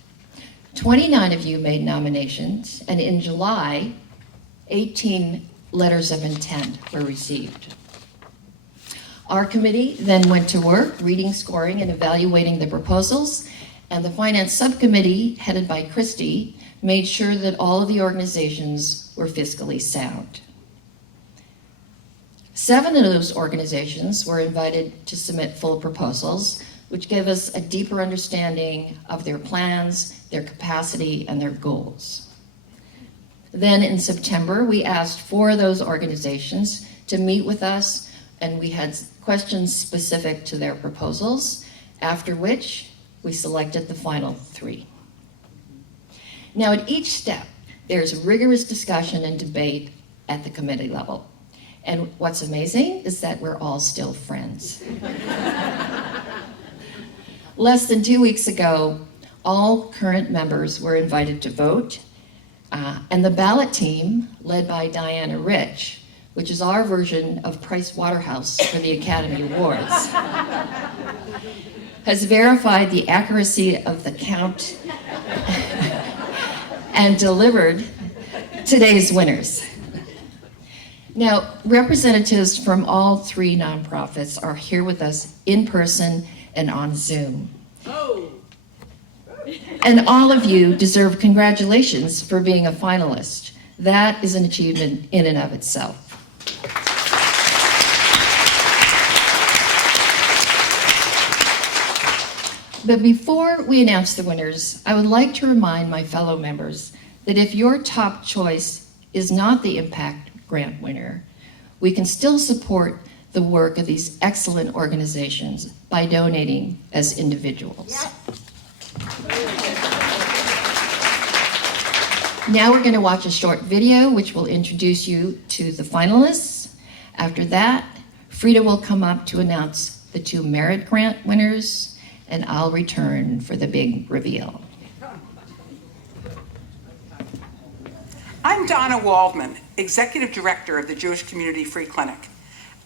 29 of you made nominations, and in July, 18 letters of intent were received. Our committee then went to work reading, scoring, and evaluating the proposals, and the finance subcommittee, headed by Christy, made sure that all of the organizations were fiscally sound. 7 of those organizations were invited to submit full proposals, which gave us a deeper understanding of their plans, their capacity, and their goals. Then in September, we asked 4 of those organizations to meet with us, and we had questions specific to their proposals, after which we selected the final 3. Now at each step, there's rigorous discussion and debate at the committee level. And what's amazing is that we're all still friends. Less than 2 weeks ago, all current members were invited to vote, and the ballot team, led by Diana Rich, which is our version of Price Waterhouse for the Academy Awards, has verified the accuracy of the count and delivered today's winners. Now, representatives from all 3 nonprofits are here with us in person and on Zoom. And all of you deserve congratulations for being a finalist. That is an achievement in and of itself. But before we announce the winners, I would like to remind my fellow members that if your top choice is not the Impact Grant winner, we can still support the work of these excellent organizations by donating as individuals. Now we're going to watch a short video which will introduce you to the finalists. After that, Frida will come up to announce the 2 Merit Grant winners, and I'll return for the big reveal. I'm Donna Waldman, Executive Director of the Jewish Community Free Clinic.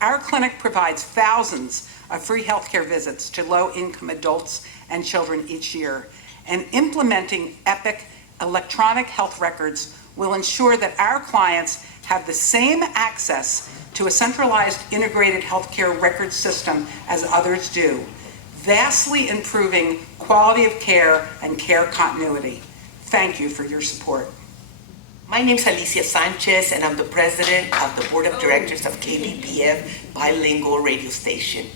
Our clinic provides thousands of free healthcare visits to low-income adults and children each year, and implementing EPIC electronic health records will ensure that our clients have the same access to a centralized integrated healthcare record system as others do, vastly improving quality of care and care continuity. Thank you for your support. My name is Alicia Sanchez, and I'm the president of the board of directors of KBBF Bilingual Radio Station.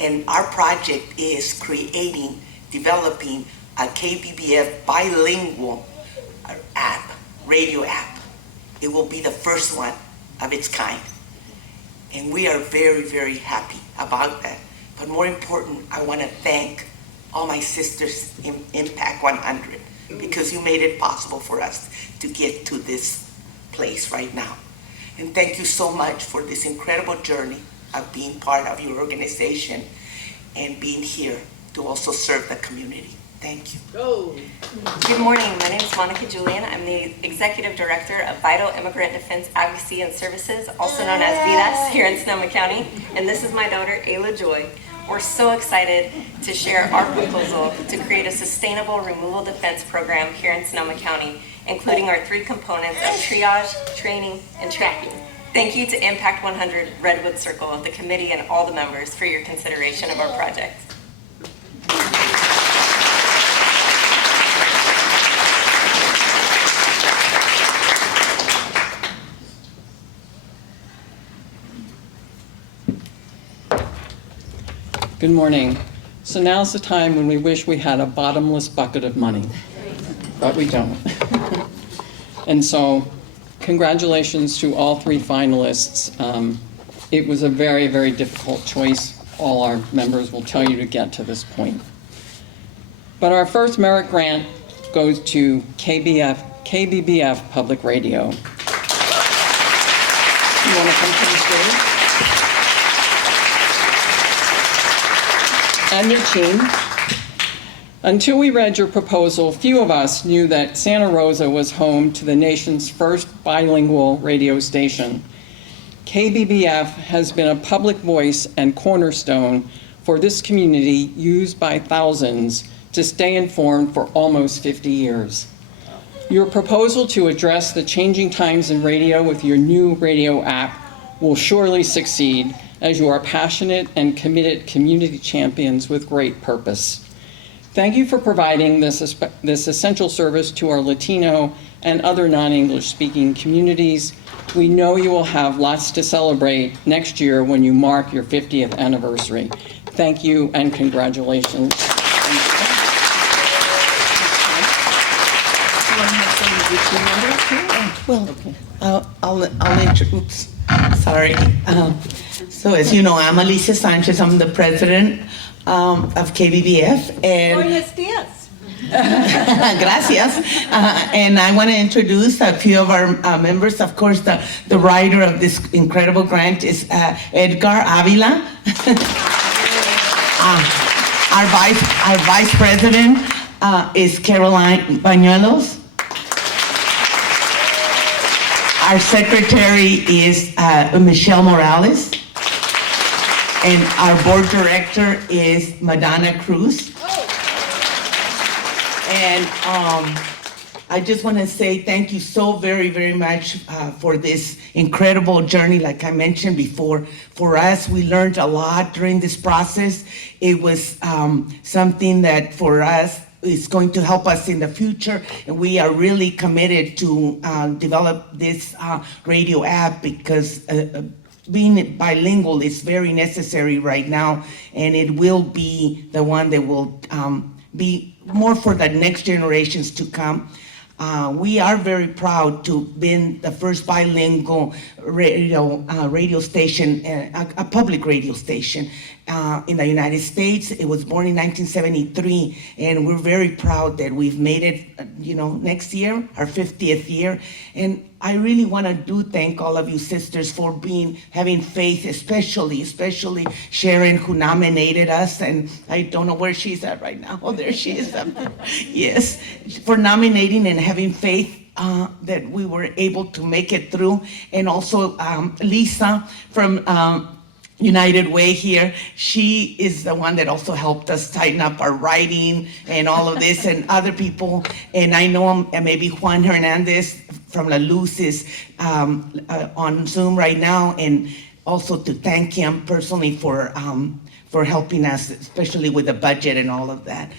And our project is developing a KBBF bilingual app, radio app. It will be the first one of its kind. And we are very, very happy about that. But more important, I want to thank all my sisters in Impact 100, because you made it possible for us to get to this place right now. And thank you so much for this incredible journey of being part of your organization and being here to also serve the community. Thank you. Good morning. My name is Monica Julian. I'm the Executive Director of Vital Immigrant Defense Advocacy and Services, also known as VIDAS, here in Sonoma County. And this is my daughter, Ayla Joy. We're so excited to share our proposal to create a sustainable removal defense program here in Sonoma County, including our 3 components of triage, training, and tracking. Thank you to Impact 100 Redwood Circle, the committee, and all the members for your consideration of our project. Good morning. So now's the time when we wish we had a bottomless bucket of money, but we don't. And so congratulations to all 3 finalists. It was a very, very difficult choice. All our members will tell you to get to this point. But our first merit grant goes to KBBF Public Radio. You want to come to the stage? And your team. Until we read your proposal, few of us knew that Santa Rosa was home to the nation's first bilingual radio station. KBBF has been a public voice and cornerstone for this community, used by thousands to stay informed for almost 50 years. Your proposal to address the changing times in radio with your new radio app will surely succeed, as you are passionate and committed community champions with great purpose. Thank you for providing this essential service to our Latino and other non-English speaking communities. We know you will have lots to celebrate next year when you mark your 50th anniversary. Thank you and congratulations. Well, I'll introduce. Sorry. So as you know, I'm Alicia Sanchez. I'm the president of KBBF. And Buenos dias. Gracias. And I want to introduce a few of our members. Of course, the writer of this incredible grant is Edgar Avila. Our vice president is Caroline Bañuelos. Our secretary is Michelle Morales. And our board director is Madonna Cruz. And I just want to say thank you so very, very much for this incredible journey. Like I mentioned before, for us, we learned a lot during this process. It was something that for us is going to help us in the future, and we are really committed to develop this radio app, because being bilingual is very necessary right now, and it will be the one that will be more for the next generations to come. We are very proud to have been the first bilingual radio station, a public radio station in the United States. It was born in 1973, and we're very proud that we've made it, next year, our 50th year. And I really want to thank all of you sisters for having faith, especially Sharon, who nominated us, and I don't know where she's at right now. Oh, there she is. Yes, for nominating and having faith that we were able to make it through. And also Lisa from United Way here. She is the one that also helped us tighten up our writing and all of this, and other people. And I know maybe Juan Hernandez from La Luz is on Zoom right now, and also to thank him personally for helping us, especially with the budget and all of that.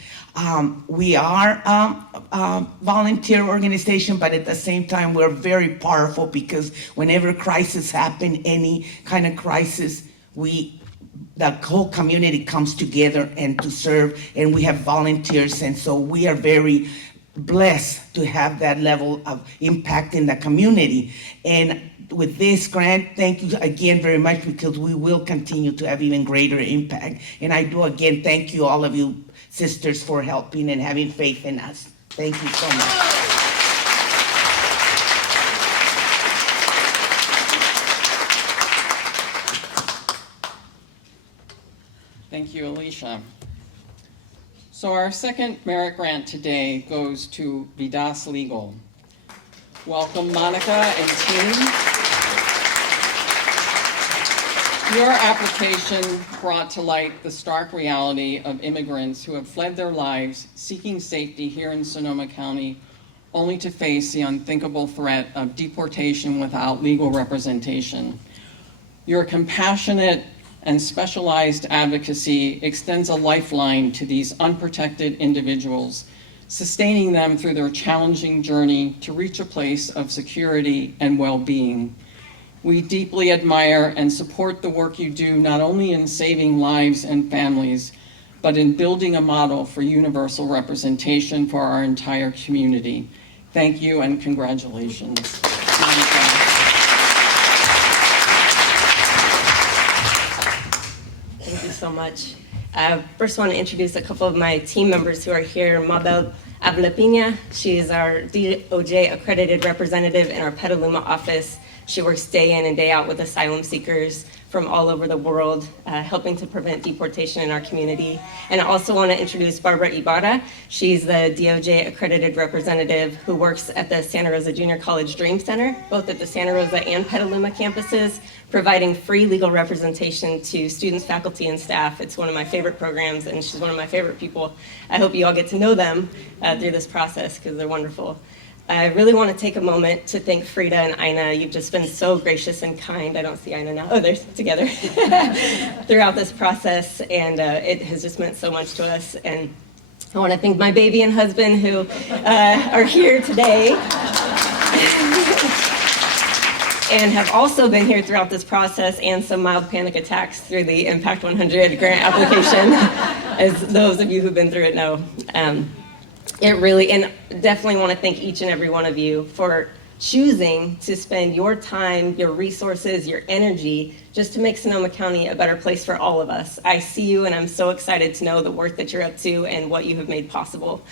We are a volunteer organization, but at the same time, we're very powerful because whenever crisis happen, any kind of crisis, the whole community comes together and to serve, and we have volunteers, and so we are very blessed to have that level of impact in the community. And with this grant, thank you again very much, because we will continue to have even greater impact. And I do again thank you, all of you sisters, for helping and having faith in us. Thank you so much. Thank you, Alicia. So our second merit grant today goes to Vidas Legal. Welcome, Monica and team. Your application brought to light the stark reality of immigrants who have fled their lives seeking safety here in Sonoma County, only to face the unthinkable threat of deportation without legal representation. Your compassionate and specialized advocacy extends a lifeline to these unprotected individuals, sustaining them through their challenging journey to reach a place of security and well-being. We deeply admire and support the work you do, not only in saving lives and families, but in building a model for universal representation for our entire community. Thank you and congratulations. Monica. Thank you so much. First, I want to introduce a couple of my team members who are here. Mabel Avila-Pina, she is our DOJ accredited representative in our Petaluma office. She works day in and day out with asylum seekers from all over the world, helping to prevent deportation in our community. And I also want to introduce Barbara Ibarra. She's the DOJ accredited representative who works at the Santa Rosa Junior College Dream Center, both at the Santa Rosa and Petaluma campuses, providing free legal representation to students, faculty, and staff. It's one of my favorite programs, and she's one of my favorite people. I hope you all get to know them through this process, because they're wonderful. I really want to take a moment to thank Frida and Ina. You've just been so gracious and kind. I don't see Ina now. Oh, they're together throughout this process, and it has just meant so much to us. And I want to thank my baby and husband who are here today and have also been here throughout this process, and some mild panic attacks through the Impact 100 grant application, as those of you who've been through it know. It really, and definitely want to thank each and every one of you for choosing to spend your time, your resources, your energy, just to make Sonoma County a better place for all of us. I see you, and I'm so excited to know the work that you're up to and what you have made possible.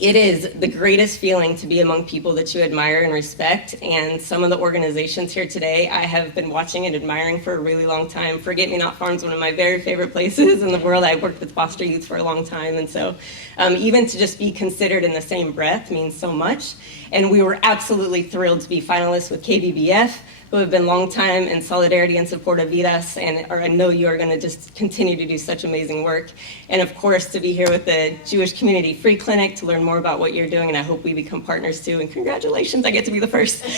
It is the greatest feeling to be among people that you admire and respect, and some of the organizations here today I have been watching and admiring for a really long time. Forget Me Not Farm's one of my very favorite places in the world. I worked with foster youth for a long time, and so even to just be considered in the same breath means so much. And we were absolutely thrilled to be finalists with KBBF, who have been long time in solidarity and support of Vidas, and I know you are going to just continue to do such amazing work. And of course, to be here with the Jewish Community Free Clinic to learn more about what you're doing, and I hope we become partners too. And congratulations, I get to be the first. I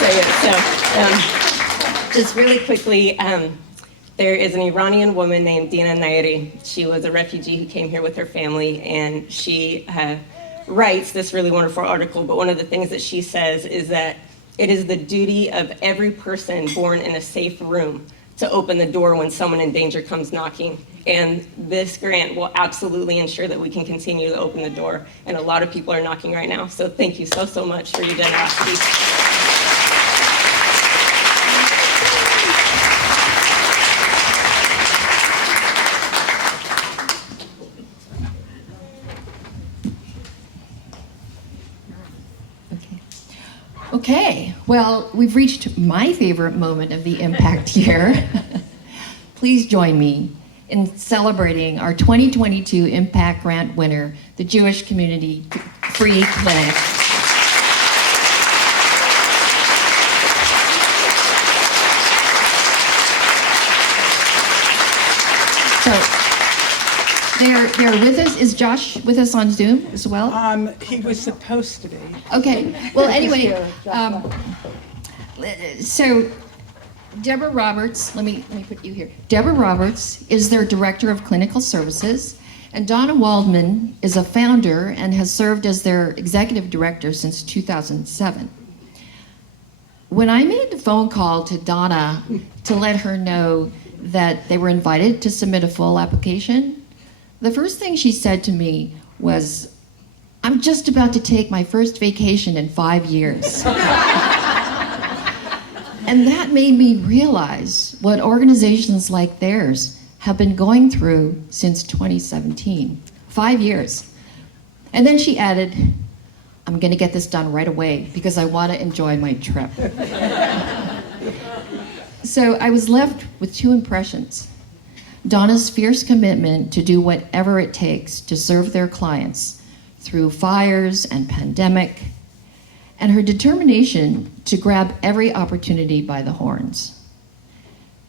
say it. So, just really quickly, there is an Iranian woman named Dina Nairi. She was a refugee who came here with her family, and she writes this really wonderful article, but one of the things that she says is that it is the duty of every person born in a safe room to open the door when someone in danger comes knocking. And this grant will absolutely ensure that we can continue to open the door. And a lot of people are knocking right now. So thank you so, so much for your generosity. Okay, well, we've reached my favorite moment of the Impact Year. Please join me in celebrating our 2022 Impact Grant winner, the Jewish Community Free Clinic. So they're with us. Is Josh with us on Zoom as well? He was supposed to be. Okay. Well, anyway, so Deborah Roberts, let me put you here. Deborah Roberts is their Director of Clinical Services, and Donna Waldman is a founder and has served as their Executive Director since 2007. When I made the phone call to Donna to let her know that they were invited to submit a full application, the first thing she said to me was, "I'm just about to take my first vacation in 5 years." And that made me realize what organizations like theirs have been going through since 2017, 5 years. And then she added, "I'm going to get this done right away because I want to enjoy my trip." So I was left with two impressions. Donna's fierce commitment to do whatever it takes to serve their clients through fires and pandemic, and her determination to grab every opportunity by the horns.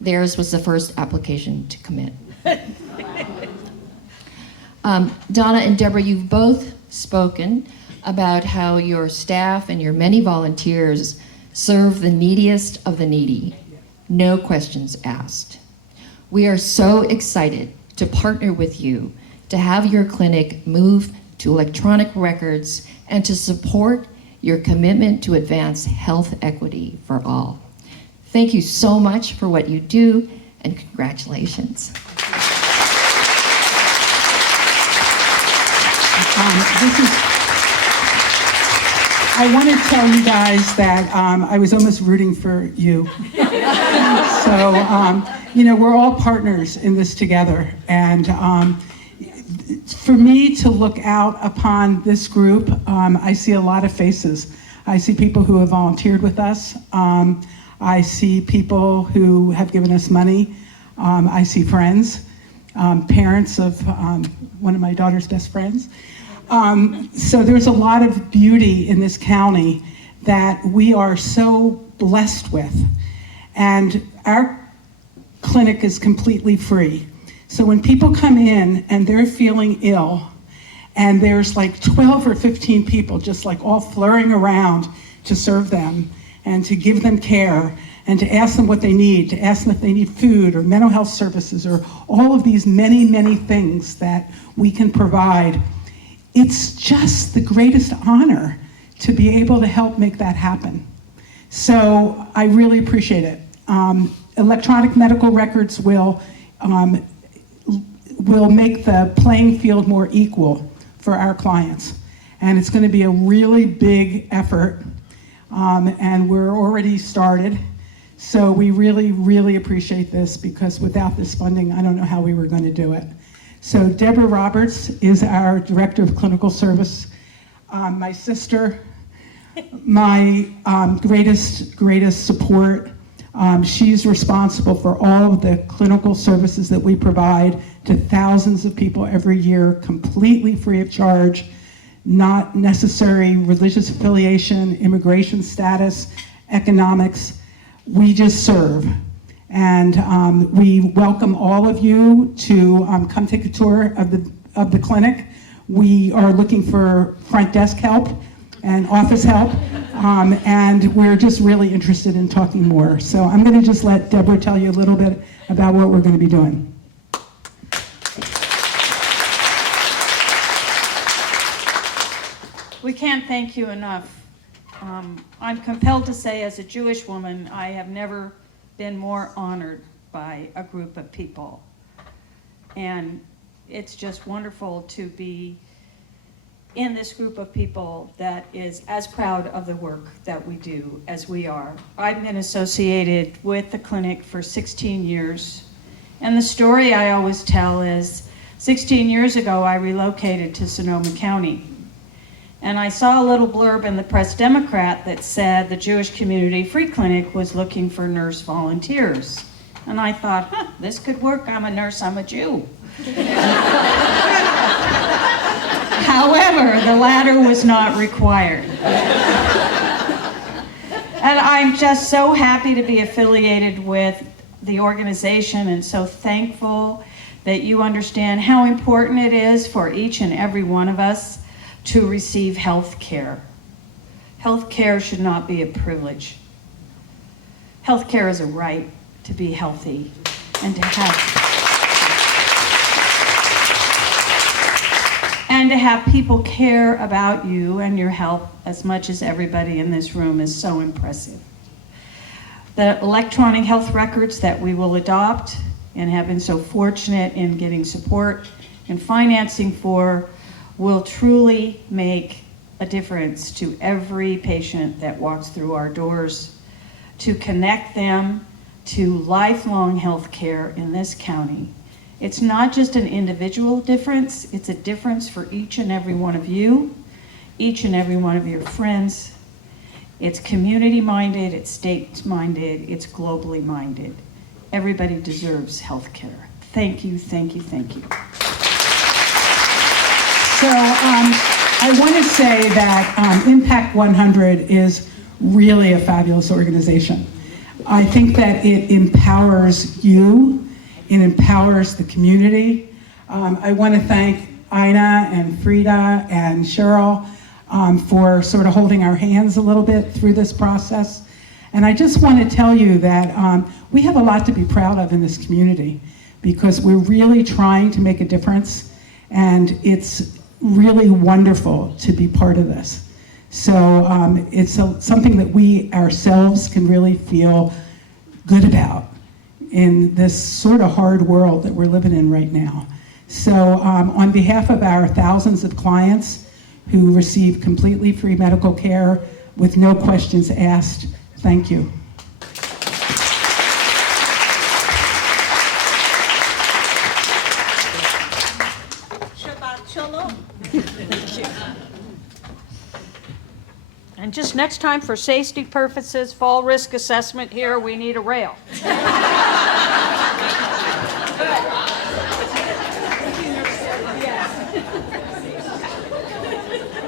Theirs was the first application to commit. Donna and Deborah, you've both spoken about how your staff and your many volunteers serve the neediest of the needy. No questions asked. We are so excited to partner with you to have your clinic move to electronic records and to support your commitment to advance health equity for all. Thank you so much for what you do, and congratulations. I want to tell you guys that I was almost rooting for you. So, we're all partners in this together. And for me to look out upon this group, I see a lot of faces. I see people who have volunteered with us. I see people who have given us money. I see friends, parents of one of my daughter's best friends. So there's a lot of beauty in this county that we are so blessed with. And our clinic is completely free. So when people come in and they're feeling ill, and there's like 12 or 15 people just like all flurrying around to serve them and to give them care and to ask them what they need, to ask them if they need food or mental health services or all of these many, many things that we can provide, it's just the greatest honor to be able to help make that happen. So I really appreciate it. Electronic medical records will make the playing field more equal for our clients. And it's going to be a really big effort, and we're already started. So we really, really appreciate this, because without this funding, I don't know how we were going to do it. So Deborah Roberts is our Director of Clinical Service. My sister, my greatest support. She's responsible for all of the clinical services that we provide to thousands of people every year, completely free of charge, not necessary religious affiliation, immigration status, economics. We just serve. And we welcome all of you to come take a tour of the clinic. We are looking for front desk help and office help, and we're just really interested in talking more. So I'm going to just let Deborah tell you a little bit about what we're going to be doing. We can't thank you enough. I'm compelled to say, as a Jewish woman, I have never been more honored by a group of people. And it's just wonderful to be in this group of people that is as proud of the work that we do as we are. I've been associated with the clinic for 16 years. And the story I always tell is 16 years ago, I relocated to Sonoma County. And I saw a little blurb in the Press Democrat that said the Jewish Community Free Clinic was looking for nurse volunteers. And I thought, this could work. I'm a nurse, I'm a Jew. However, the latter was not required. And I'm just so happy to be affiliated with the organization and so thankful that you understand how important it is for each and every one of us to receive health care. Health care should not be a privilege. Health care is a right to be healthy and to have people care about you and your health as much as everybody in this room is so impressive. The electronic health records that we will adopt and have been so fortunate in getting support and financing for will truly make a difference to every patient that walks through our doors, to connect them to lifelong health care in this county. It's not just an individual difference, it's a difference for each and every one of you, each and every one of your friends. It's community-minded, it's state-minded, it's globally minded. Everybody deserves health care. Thank you, thank you, thank you. So I want to say that Impact 100 is really a fabulous organization. I think that it empowers you, it empowers the community. I want to thank Ina and Frida and Cheryl for sort of holding our hands a little bit through this process. And I just want to tell you that we have a lot to be proud of in this community because we're really trying to make a difference, and it's really wonderful to be part of this. So it's something that we ourselves can really feel good about in this sort of hard world that we're living in right now. So on behalf of our thousands of clients who receive completely free medical care with no questions asked, thank you. Shabbat shalom. And just next time, for safety purposes, fall risk assessment here, we need a rail.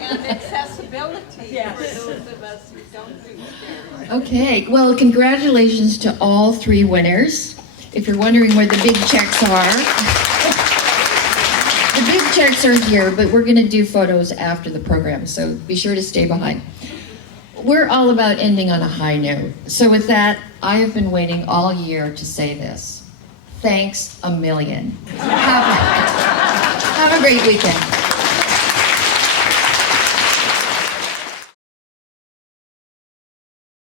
And accessibility for those of us who don't do stairs. Okay, well, congratulations to all three winners. If you're wondering where the big checks are, the big checks are here, but we're going to do photos after the program, so be sure to stay behind. We're all about ending on a high note. So with that, I have been waiting all year to say this. Thanks a million. Have a great weekend.